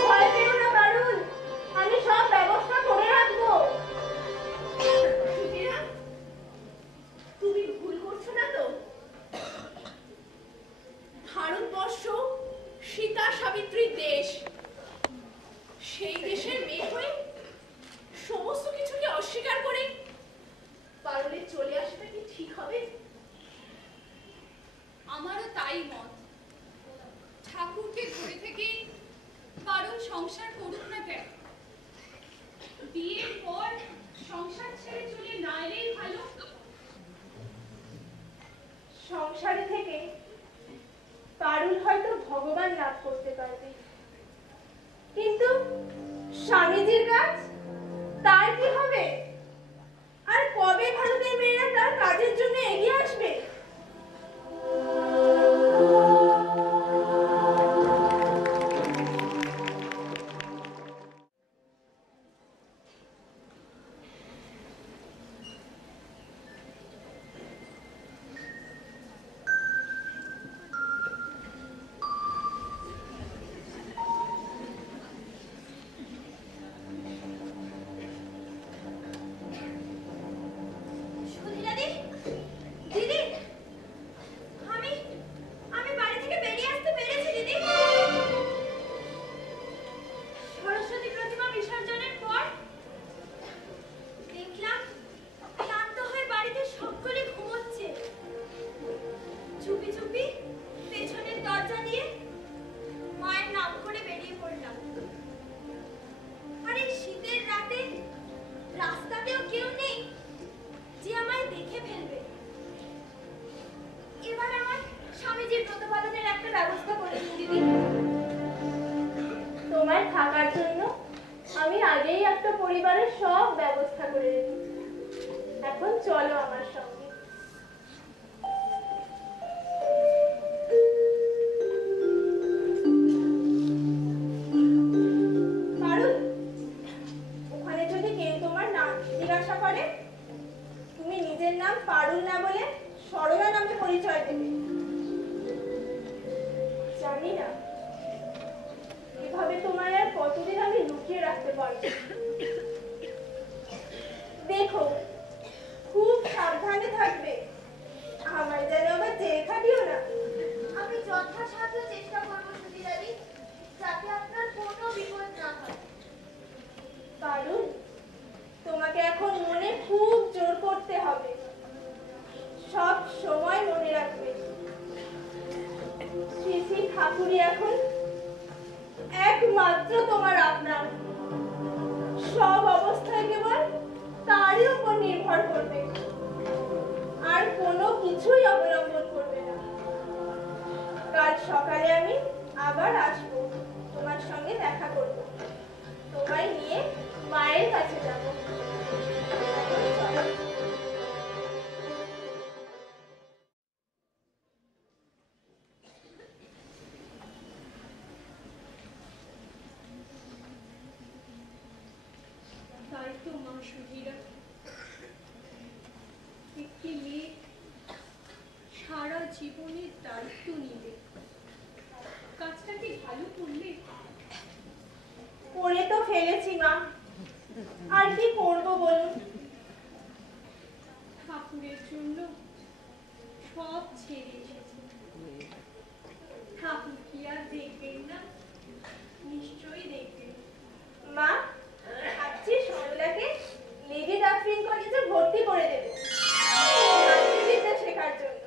ভয় পেও না পারুল, আমি সব ব্যবস্থা করে রাখবো। সুধীরা, তুমি ভুল করছো না তো? ভারতবর্ষ সীতা সাবিত্রীর দেশ। সেই দেশের মেয়ে হয়ে সমস্ত কিছুকে অস্বীকার করে পারুলের চলে আসাটা কি ঠিক হবে? আমারও তাই মত। ঠাকুরকে ঘরে থেকে পারুল সংসার করুক না কেন? বিয়ের পর সংসার ছেড়ে চলে না এলেই ভালো। সংসারে থেকে পারুল হয়তো ভগবান লাভ করতে পারবে, কিন্তু স্বামীজির কাজ তার কি হবে? আর কবে ভারতের মেয়েরা তার কাজের জন্য এগিয়ে আসবে? সুধীরাদি, দিদি, আমি বাড়ি থেকে বেরিয়ে আসতে পেরেছি দিদি। সরস্বতী প্রতিমা বিসর্জনের পর দেখলাম ক্লান্ত হয়ে বাড়িতে সকলে ঘুমোচ্ছে। চুপি চুপি পেছনের দরজা দিয়ে মায়ের নাম করে বেরিয়ে পড়লাম। আর এই শীতের রাতে রাস্তাতেও কেউ নেই যে আমায় দেখে ফেলবে। এবার আমার স্বামীজির ব্রত পালনের একটা ব্যবস্থা করে দিন দিদি। তোমার থাকার জন্য আমি আগেই একটা পরিবারের সব ব্যবস্থা করে রেখেছি। এখন চলো আমার সঙ্গে। পারুল, ওখানে যদি কেউ তোমার নাম জিজ্ঞাসা করে, তুমি নিজের নাম পারুল না বলে সরলা নামে পরিচয় দেবে। জানি না এভাবে তোমায় আর কতদিন আমি লুকিয়ে রাখতে পারবো। দেখো, খুব সাবধানে থাকবে, আমায় যেন আবার জেল খাটিও না। আমি যথাসাধ্য চেষ্টা করবো সুধীরাদি, যাতে আপনার কোনো বিপদ না হয়। পারুল, তোমাকে এখন মনে খুব জোর করতে হবে। সব সময় মনে রাখবে, শ্রী শ্রী ঠাকুরই এখন একমাত্র তোমার আপনার। সব অবস্থায় কেবল তারই উপর নির্ভর করবে, আর কোনো কিছুই অবলম্বন করবে না। কাল সকালে আমি আবার আসবো, তোমার সঙ্গে দেখা করব। তোমায় নিয়ে মায়ের কাছে যাবো। তাই তো মা সুধীরা, একটি মেয়ে সারা জীবনের দায়িত্ব নিলে কাজটা কি ভালো করলে? করে তো ফেলেছি মা, আর কি করবো বলুন? ঠাকুরের জন্য সব ছেড়ে এসেছে। ঠাকুর কি আর দেখবেন না? নিশ্চয়ই দেখবেন। মা, ভাবছি সরলাকে লেডি ডাফরিন কলেজে ভর্তি করে দেবো বিদ্যা শেখার জন্য।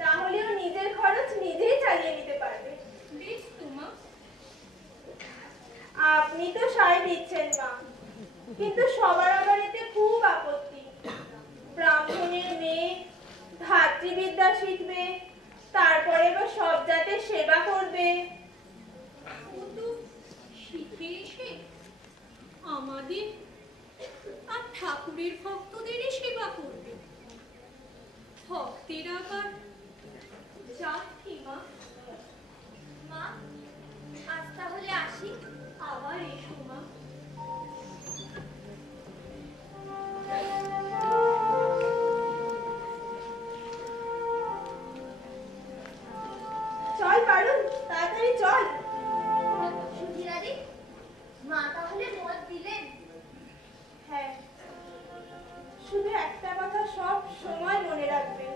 তাহলেও নিজের খরচ নিজেই চালিয়ে নিতে পারবে। বেশ তো মা। আপনি তো সায় দিচ্ছেন মা, কিন্তু সবার আবার এতে খুব আপত্তি। ব্রাহ্মণের মেয়ে ধাত্রীবিদ্যা শিখবে, তারপরে বা সব জাতের সেবা করবে। ও তো শিখে এসে আমাদের আর ঠাকুরের ভক্তদেরই সেবা করবে। ভক্তের আবার জাত কি মা? মা, আজ তাহলে আসি। আবার এসো মা। চল পারুল, তাড়াতাড়ি চল। সুধীরাদি, মা তাহলে মত দিলেন? হ্যাঁ, শুধু একটা কথা সব সময় মনে রাখবে,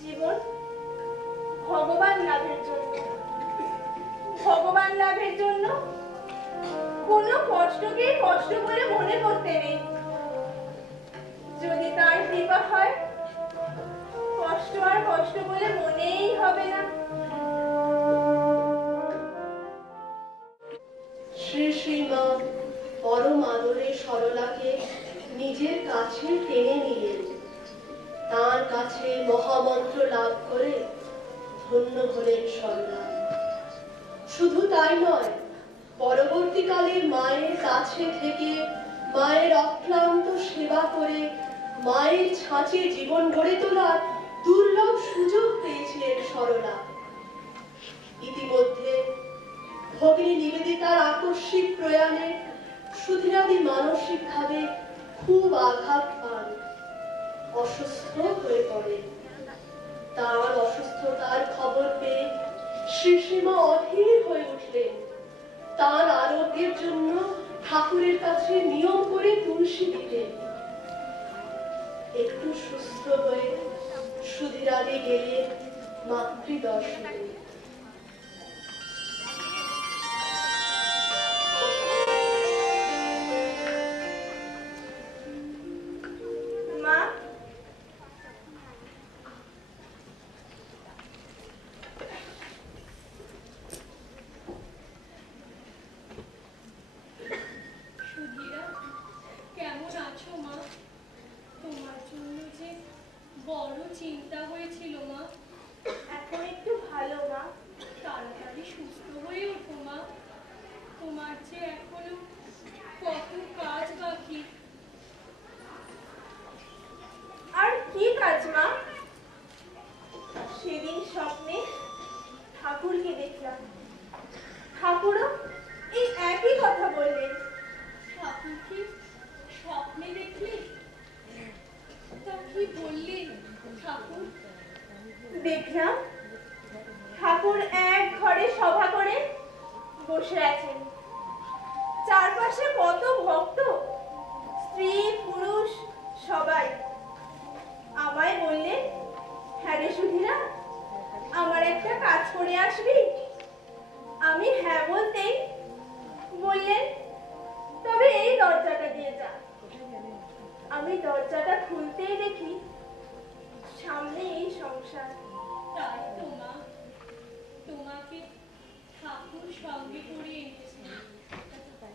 জীবন ভগবান লাভের জন্য। ভগবান লাভের জন্য কোনো কষ্টকেই কষ্ট বলে মনে করতে নেই। যদি তার কৃপা হয়, কষ্ট আর কষ্ট বলে মনেই হবে না। শ্রী শ্রীমা পরম আদরে সরলাকে নিজের কাছে টেনে নিলেন। তার কাছে মহামন্ত্র লাভ করে ধন্য হলেন সরলা। শুধু তাই নয়, পরবর্তীকালে মায়ের কাছে থেকে মায়ের অক্লান্ত সেবা করে মায়ের ছাঁচে জীবন গড়ে তোলার দুর্লভ সুযোগ পেয়েছিলেন সরলা। ইতিমধ্যে ভগিনী নিবেদিতার আকস্মিক প্রয়াণে সুধীরাদি মানসিকভাবে খুব আঘাত পান, অসুস্থ হয়ে পড়েন। তার অসুস্থতার খবর পেয়ে শ্রীশ্রীমা অধীর হয়ে উঠলেন। তার আরোগ্যের জন্য ঠাকুরের কাছে নিয়ম করে তুলসী দিতেন। একটু সুস্থ হয়ে সুধীরাদি গেলেন মাতৃদর্শনে। মা, সুধীরা, কেমন আছো মা? তোমার জন্য যে বড় চিন্তা হয়েছিল মা। এখন একটু ভালো মা। তাড়াতাড়ি সুস্থ হয়ে ওঠো মা। তোমার যে এখনো কত কাজ বাকি। আর কি কাজ মা? সেদিন স্বপ্নে ঠাকুরকে দেখলাম, ঠাকুরও এই একই কথা বললেন। ঠাকুর কি স্বপ্নে দেখলে? তা কি বললেন ঠাকুর? দেখলাম ঠাকুর এক ঘরে সভা করে বসে আছেন। চারপাশে কত ভক্ত, স্ত্রী পুরুষ সবাই। আমায় বললেন, হ্যাঁ রে সুধীরা, আমার একটা কাজ করে আসবি? আমি হ্যাঁ বলতেই বললেন, তবে এই দরজাটা দিয়ে যা। আমি দরজাটা খুলতেই দেখি সামনে এই সংসার। তাই তো মা, তোমাকে ঠাকুর সঙ্গে করে এনেছেন।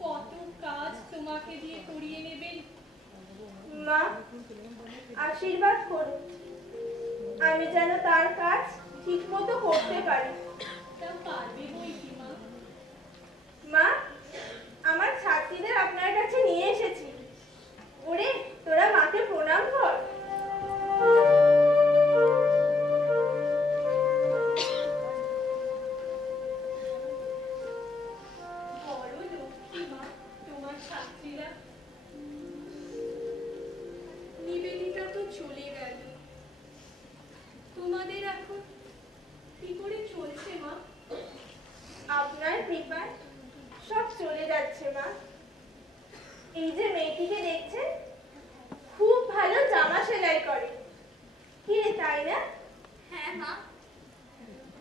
কত কাজ তোমাকে দিয়ে করিয়ে নেবেন। মা, আশীর্বাদ করুন, আমি যেন তার কাজ ঠিক মতো করতে পারি। তা পারবে বই কি মা? মা, আমার ছাত্রীদের আপনার কাছে নিয়ে এসেছি। ওরে, তোরা মাকে প্রণাম কর। বড় লক্ষ্মী মা তোমার ছাত্রীরা। নিবেদিতা তো চলে গেল, তোমাদের এখন কি করে চলছে মা? আপনার কৃপায় সব চলে যাচ্ছে মা। এই যে মেয়েটিকে দেখছেন, খুব ভালো জামা সেলাই করে। কি রে, তাই না? হ্যাঁ মা।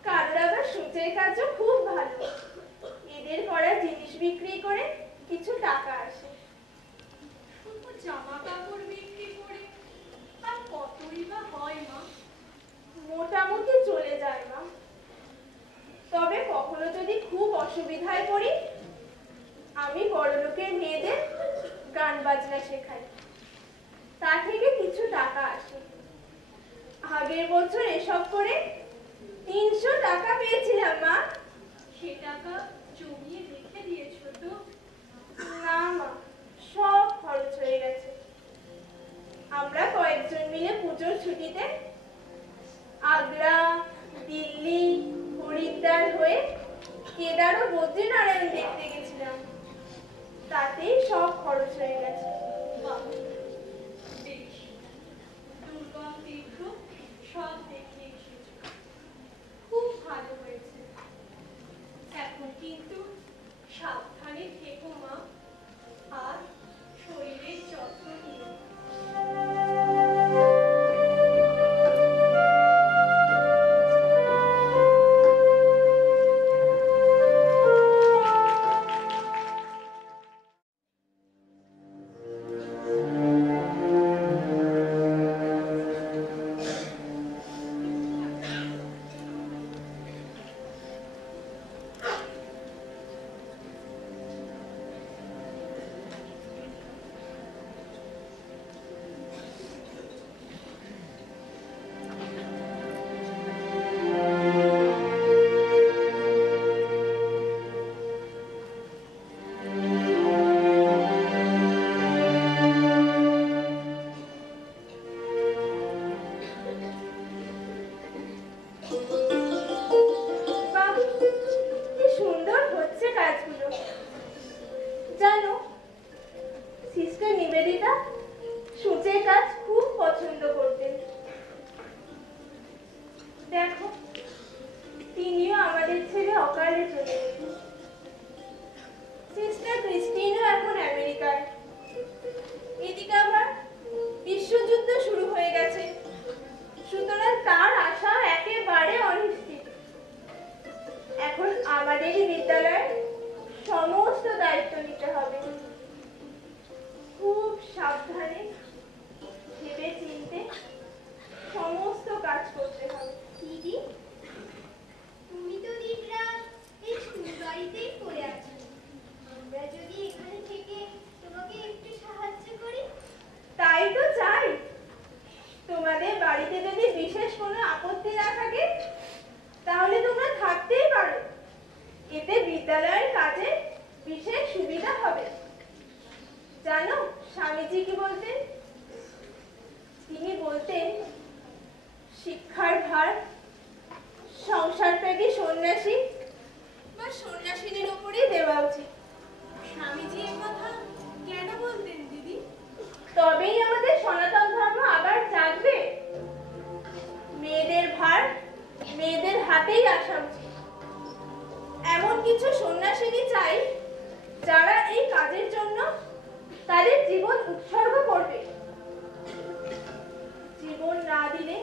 কারোর আবার সূচের কাজও খুব ভালো। এদের করা জিনিস বিক্রি করে কিছু টাকা আসে। শুধু জামা কাপড় বিক্রি করে আর কতই বা হয় মা? মোটামুটি চলে যায় মা। তবে কখনো যদি খুব অসুবিধায় পড়ি, আমি বড়লোকের মেয়েদের গান বাজনা শেখাই। তা থেকে কিছু টাকা আসে। আগের বছর এসব করে 300 টাকা পেয়েছিলাম মা। সে টাকা জমিয়ে রেখে দিয়েছো তো? না মা, সব খরচ হয়ে গেছে। আমরা কয়েকজন মিলে পুজোর ছুটিতে আগ্রা, দিল্লি, হরিদ্বার হয়ে কেদার ও বদ্রীনারায়ণ দেখতে গেছিলাম। তাতেই সব খরচ হয়ে গেছে। বাহ, বেশ। দুর্গম তীর্থ সব দেখে এসেছো, খুব ভালো হয়েছে। এখন কিন্তু সাবধানে থেকো মা, আর শরীরের যত্ন নিও। বাহ, কি সুন্দর হচ্ছে কাজগুলো। জানো, সিস্টার নিবেদিতা সূচের কাজ খুব পছন্দ করতেন। দেখো, তিনিও আমাদের ছেড়ে অকালে চলে গেলেন। সিস্টার ক্রিস্টিনও এখন আমেরিকায়। এদিকে আবার বিশ্বযুদ্ধ শুরু হয়ে গেছে, সুতরাং তার আশা একেবারে অনিশ্চিত। এখন আমাদেরই বিদ্যালয়ের সমস্ত দায়িত্ব নিতে হবে। খুব সাবধানে ভেবে চিনতে সমস্ত কাজ করতে হবে। দিদি, তুমি তো দিনরাত এই স্কুল বাড়িতেই পড়ে আছো। আমরা যদি এখানে থেকে তোমাকে একটু সাহায্য করি? তাই তো চাই। তোমাদের বাড়িতে যদি বিশেষ কোনো আপত্তি না থাকে, তাহলে তোমরা থাকতেই পারো। এতে বিদ্যালয়ের কাজে বিশেষ সুবিধা হবে। জানো স্বামীজি কি বলতেন? তিনি বলতেন, শিক্ষার ভার সংসারত্যাগী সন্ন্যাসী বা সন্ন্যাসিনীর উপরেই দেওয়া উচিত। স্বামীজি এ কথা কেন বলতেন দিদি? তবেই আমাদের সনাতন ধর্ম আবার জাগবে। মেয়েদের ভার মেয়েদের হাতেই আসা উচিত। এমন কিছু সন্ন্যাসিনী চাই যারা এই কাজের জন্য তাদের জীবন উৎসর্গ করবে। জীবন না দিলে,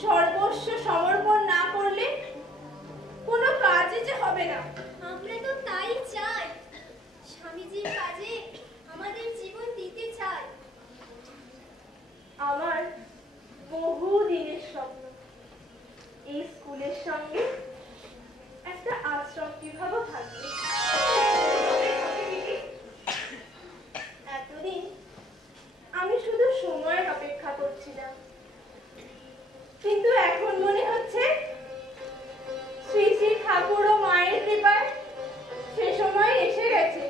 সর্বস্ব সমর্পণ না করলে কোনো কাজই যে হবে না। আমরা তো তাই চাই। স্বামীজির কাজে আমাদের জীবন দিতে চাই। আমার বহু দিনের স্বপ্ন এই স্কুলের সঙ্গে একটা আশ্রম কিভাবে থাকবে। এতদিন আমি শুধু সময়ের অপেক্ষা করছিলাম, কিন্তু এখন মনে হচ্ছে শ্রী শ্রী ঠাকুর ও মায়ের কৃপায় সে সময় এসে গেছে।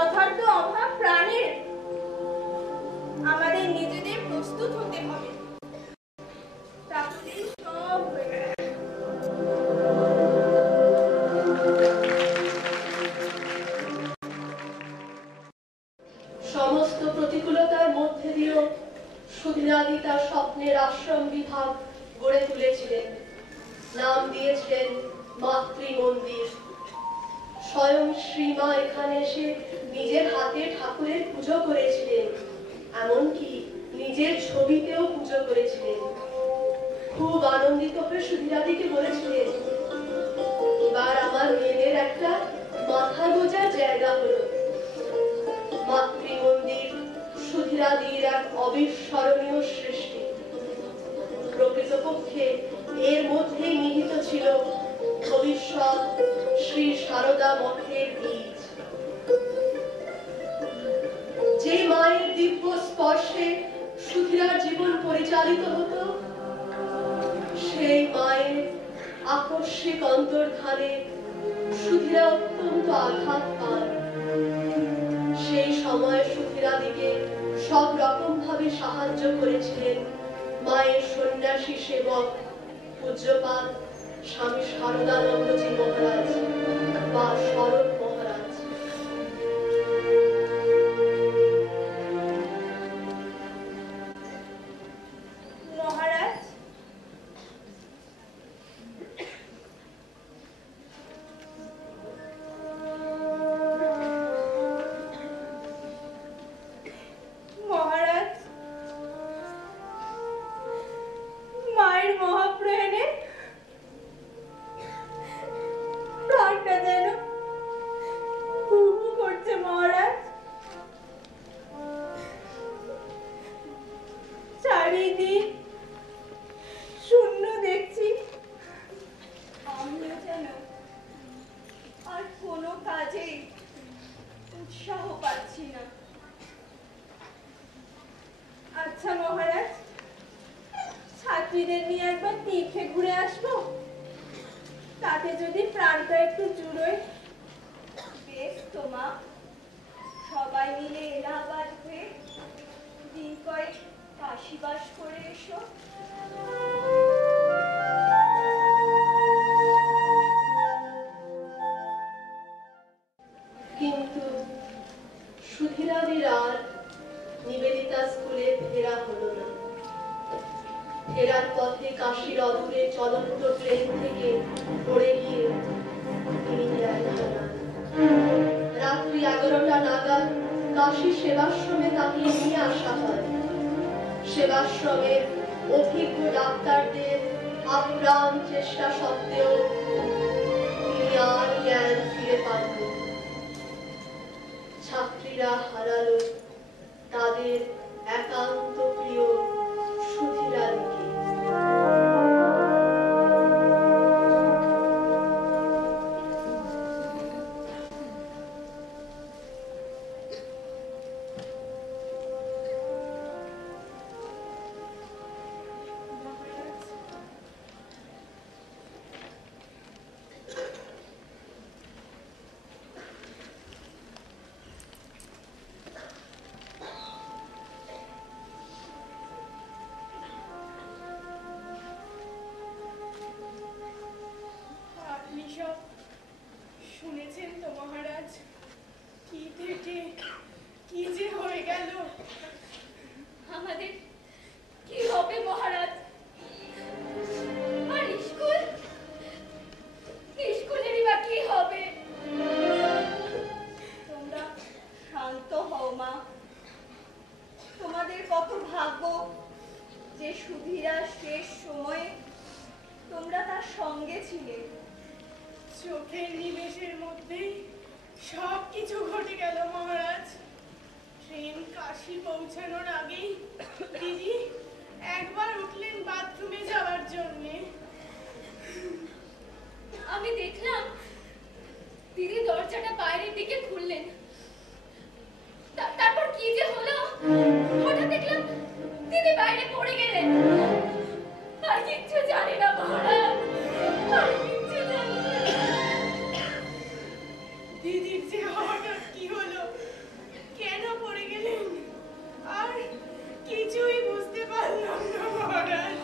যথার্থ অভাব প্রাণের। আমাদের নিজেদের প্রস্তুত হতে হবে, তাহলেই সব হয়ে যাবে। সমস্ত প্রতিকূলতার মধ্যে দিয়েও সুধীরাদি তার স্বপ্নের আশ্রম বিভাগ গড়ে তুলেছিলেন। নাম দিয়েছিলেন মাতৃমন্দির। স্বয়ং শ্রীমা এখানে এসে নিজের হাতে ঠাকুরের পুজো করেছিলেন, এমনকি নিজের ছবিতেও পুজো করেছিলেন। খুব আনন্দিত হয়ে সুধীরাদিকে বলেছিলেন, এবার আমার মেয়েদের একটা মাথা গোজার জায়গা হলো। মাতৃমন্দির সুধীরাদির এক অবিস্মরণীয় সৃষ্টি। প্রকৃতপক্ষে এর মধ্যে নিহিত ছিল ভবিষ্যৎ শ্রী সারদা মঠের বীজ। যে মায়ের দিব্য স্পর্শে সুধীরার জীবন পরিচালিত হতো, সেই মায়ের আকস্মিক অন্তর্ধানে সুধীরা অত্যন্ত আঘাত পান। সেই সময় সুধীরাদিকে সব রকম ভাবে সাহায্য করেছিলেন মায়ের সন্ন্যাসী সেবক পূজ্যপাদ স্বামী শারদানন্দজি মহারাজ বা শরৎ মহারাজ। মহারাজ, মহারাজ, মায়ের মহাপ্রয়াণে প্রাণটা যেন হু হু করছে মহারাজ। চারিদিক শূন্য দেখছি, আমিও যেন আর কোনো কাজে উৎসাহ পাচ্ছি না। আচ্ছা মহারাজ, ছাত্রীদের নিয়ে একবার তীর্থে ঘুরে আসবো, তাতে যদি প্রাণটা একটু জুড়োয়। বেশ তো মা, সবাই মিলে এলাহাবাদ হয়ে দিন কয়েক কাশীবাস করে এসো। কিন্তু সুধীরাদির আর নিবেদিতা স্কুলে ফেরা হলো না। ফেরার পথে কাশীর অদূরে চলন্ত ট্রেন থেকে পড়ে গিয়ে তিনি জ্ঞান হারান। রাত্রি 11টা নাগাদ কাশী সেবাশ্রমে তাকে নিয়ে আসা হয়। সেবাশ্রমের অভিজ্ঞ ডাক্তারদের আপ্রাণ চেষ্টা সত্ত্বেও তিনি আর জ্ঞান ফিরে পাননি। ছাত্রীরা হারালো তাদের একান্ত প্রিয় সুধীরাদিকে। আপনি সব শুনেছেন তো মহারাজ? কি থেকে কি যে হয়ে গেল। আমাদের কি হবে মহারাজ? আর স্কুলেরই বা কি হবে? তোমরা শান্ত হও মা। তোমাদের কত ভাগ্য যে সুধীরা শেষ সময়ে তোমরা তার সঙ্গে ছিলে। চোখের নিমেষের মধ্যেই সব কিছু ঘটে গেল মহারাজ। ট্রেন কাশী পৌঁছানোর আগেই দিদি একবার উঠলেন বাথরুমে যাওয়ার জন্যে। আমি দেখলাম দিদি দরজাটা বাইরের দিকে খুললেন। তারপর কি যে হলো, হঠাৎ দেখলাম দিদি বাইরে পড়ে গেলেন। আর কিচ্ছু জানি না মহারাজ, আর কিচ্ছু জানি না। দিদির যে হঠাৎ কি হলো, কেন পড়ে গেলেন, আর কিছুই বুঝতে পারলাম না মহারাজ,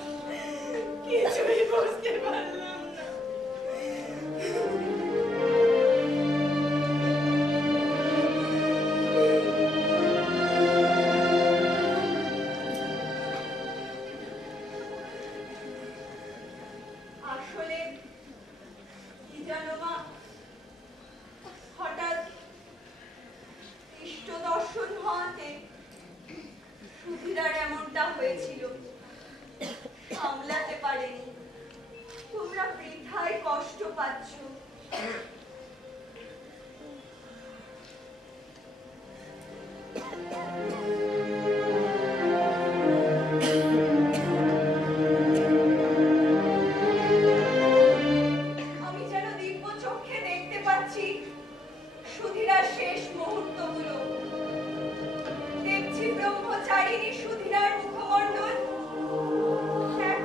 কিছুই বুঝতে পারলাম না। আসলে কি জানো মা, হঠাৎ ইষ্ট দর্শন হওয়াতে সুধীরার এমনটা হয়েছিল, সামলাতে পারেনি। তোমরা বৃথায় কষ্ট পাচ্ছ। আমি যেন দিব্য চোখে দেখতে পাচ্ছি সুধীরার শেষ মুহূর্তগুলো। দেখছি ব্রহ্মচারিণী সুধীরার মুখমণ্ডল এক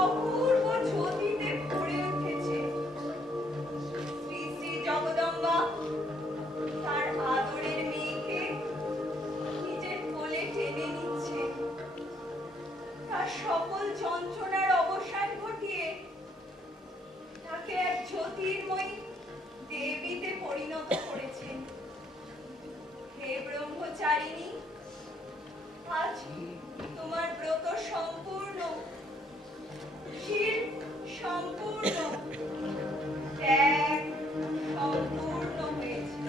অপূর্ব জ্যোতিতে ভরে উঠেছে। শ্রী শ্রী জগদম্বা তার আদরের মেয়েকে নিজের কোলে টেনে নিচ্ছে, তার সকল যন্ত্রণার অবসান ঘটিয়ে তাকে এক জ্যোতির্ময়ী দেবীতে পরিণত করেছেন। হে ব্রহ্মচারিণী, আজ তোমার ব্রত সম্পূর্ণ, শির সম্পূর্ণ, ত্যাগ সম্পূর্ণ হয়েছে।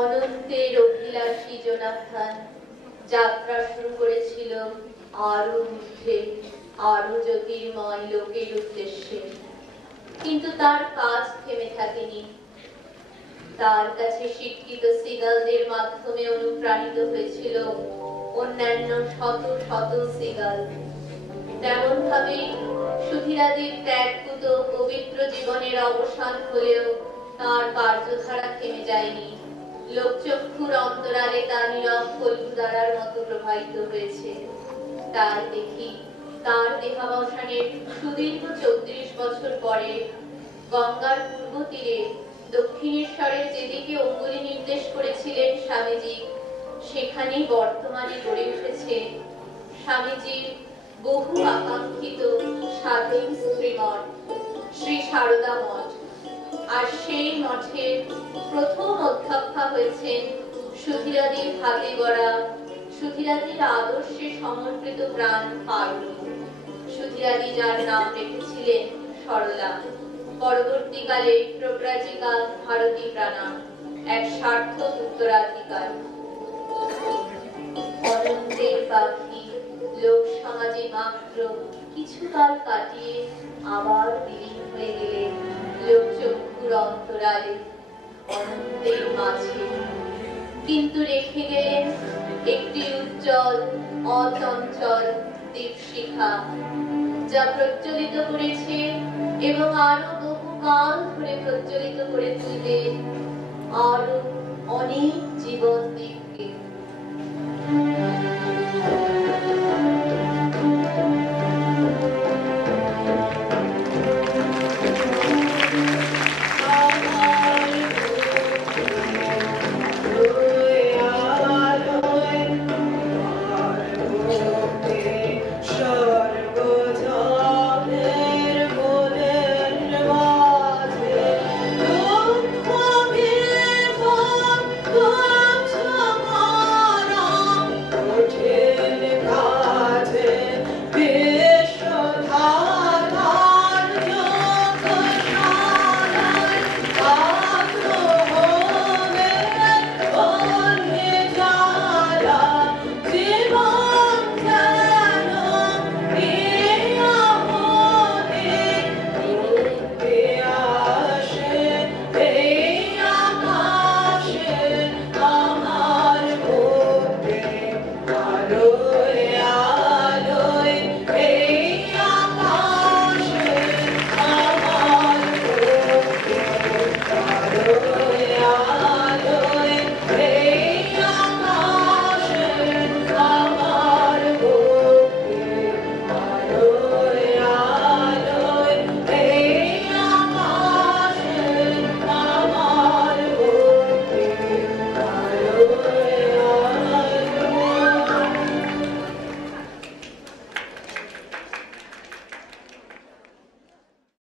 অনন্তের অভিলাষী জোনাথন যাত্রা শুরু করেছিল আরো ঊর্ধ্বে, আরো জ্যোতির্ময় লোকের উদ্দেশ্যে। কিন্তু তার কাজ থেমে থাকেনি। তার কাছে শিক্ষিত সিগালদের মাধ্যমে অনুপ্রাণিত হয়েছিল অন্যান্য শত শত সিগাল। তেমন ভাবে সুধীরাদের ত্যাগপুত পবিত্র জীবনের অবসান হলেও তার কার্যধারা থেমে যায়নি। লোকচক্ষুর অন্তরালে তা নীরব ফল্গুধারার মতো প্রবাহিত হয়েছে। তাই দেখি তার দেহাবসানের সুদীর্ঘ 34 বছর পরে গঙ্গার পূর্ব তীরে দক্ষিণেশ্বরের যেদিকে অঙ্গুলি নির্দেশ করেছিলেন স্বামীজি, সেখানেই বর্তমানে গড়ে উঠেছে স্বামীজির বহু আকাঙ্ক্ষিত স্বাধীন স্ত্রীমঠ শ্রী সারদা মঠ। আর সেই মঠের প্রথম অধ্যক্ষা হয়েছেন সুধীরাদির হাতে গড়া, সুধীরাদির আদর্শে সমর্পিত প্রাণ পারুল। সুধীরাদি যার নাম রেখেছিলেন সরলা, পরবর্তীকালে প্রব্রাজিকা ভারতী প্রাণা, এক সার্থক উত্তরাধিকার। অনন্তের পাখি লোক সমাজে মাত্র কিছুকাল কাটিয়ে আবার বিলীন হয়ে গেলেন লোকচক্ষুর অন্তরালে, অনন্তের মাঝে। কিন্তু রেখে গেলেন একটি উজ্জ্বল অচঞ্চল দীপশিখা, যা প্রজ্বলিত করেছে এবং আরো বহুকাল ধরে প্রজ্বলিত করে তুলবে আরো অনেক জীবন দীপকে।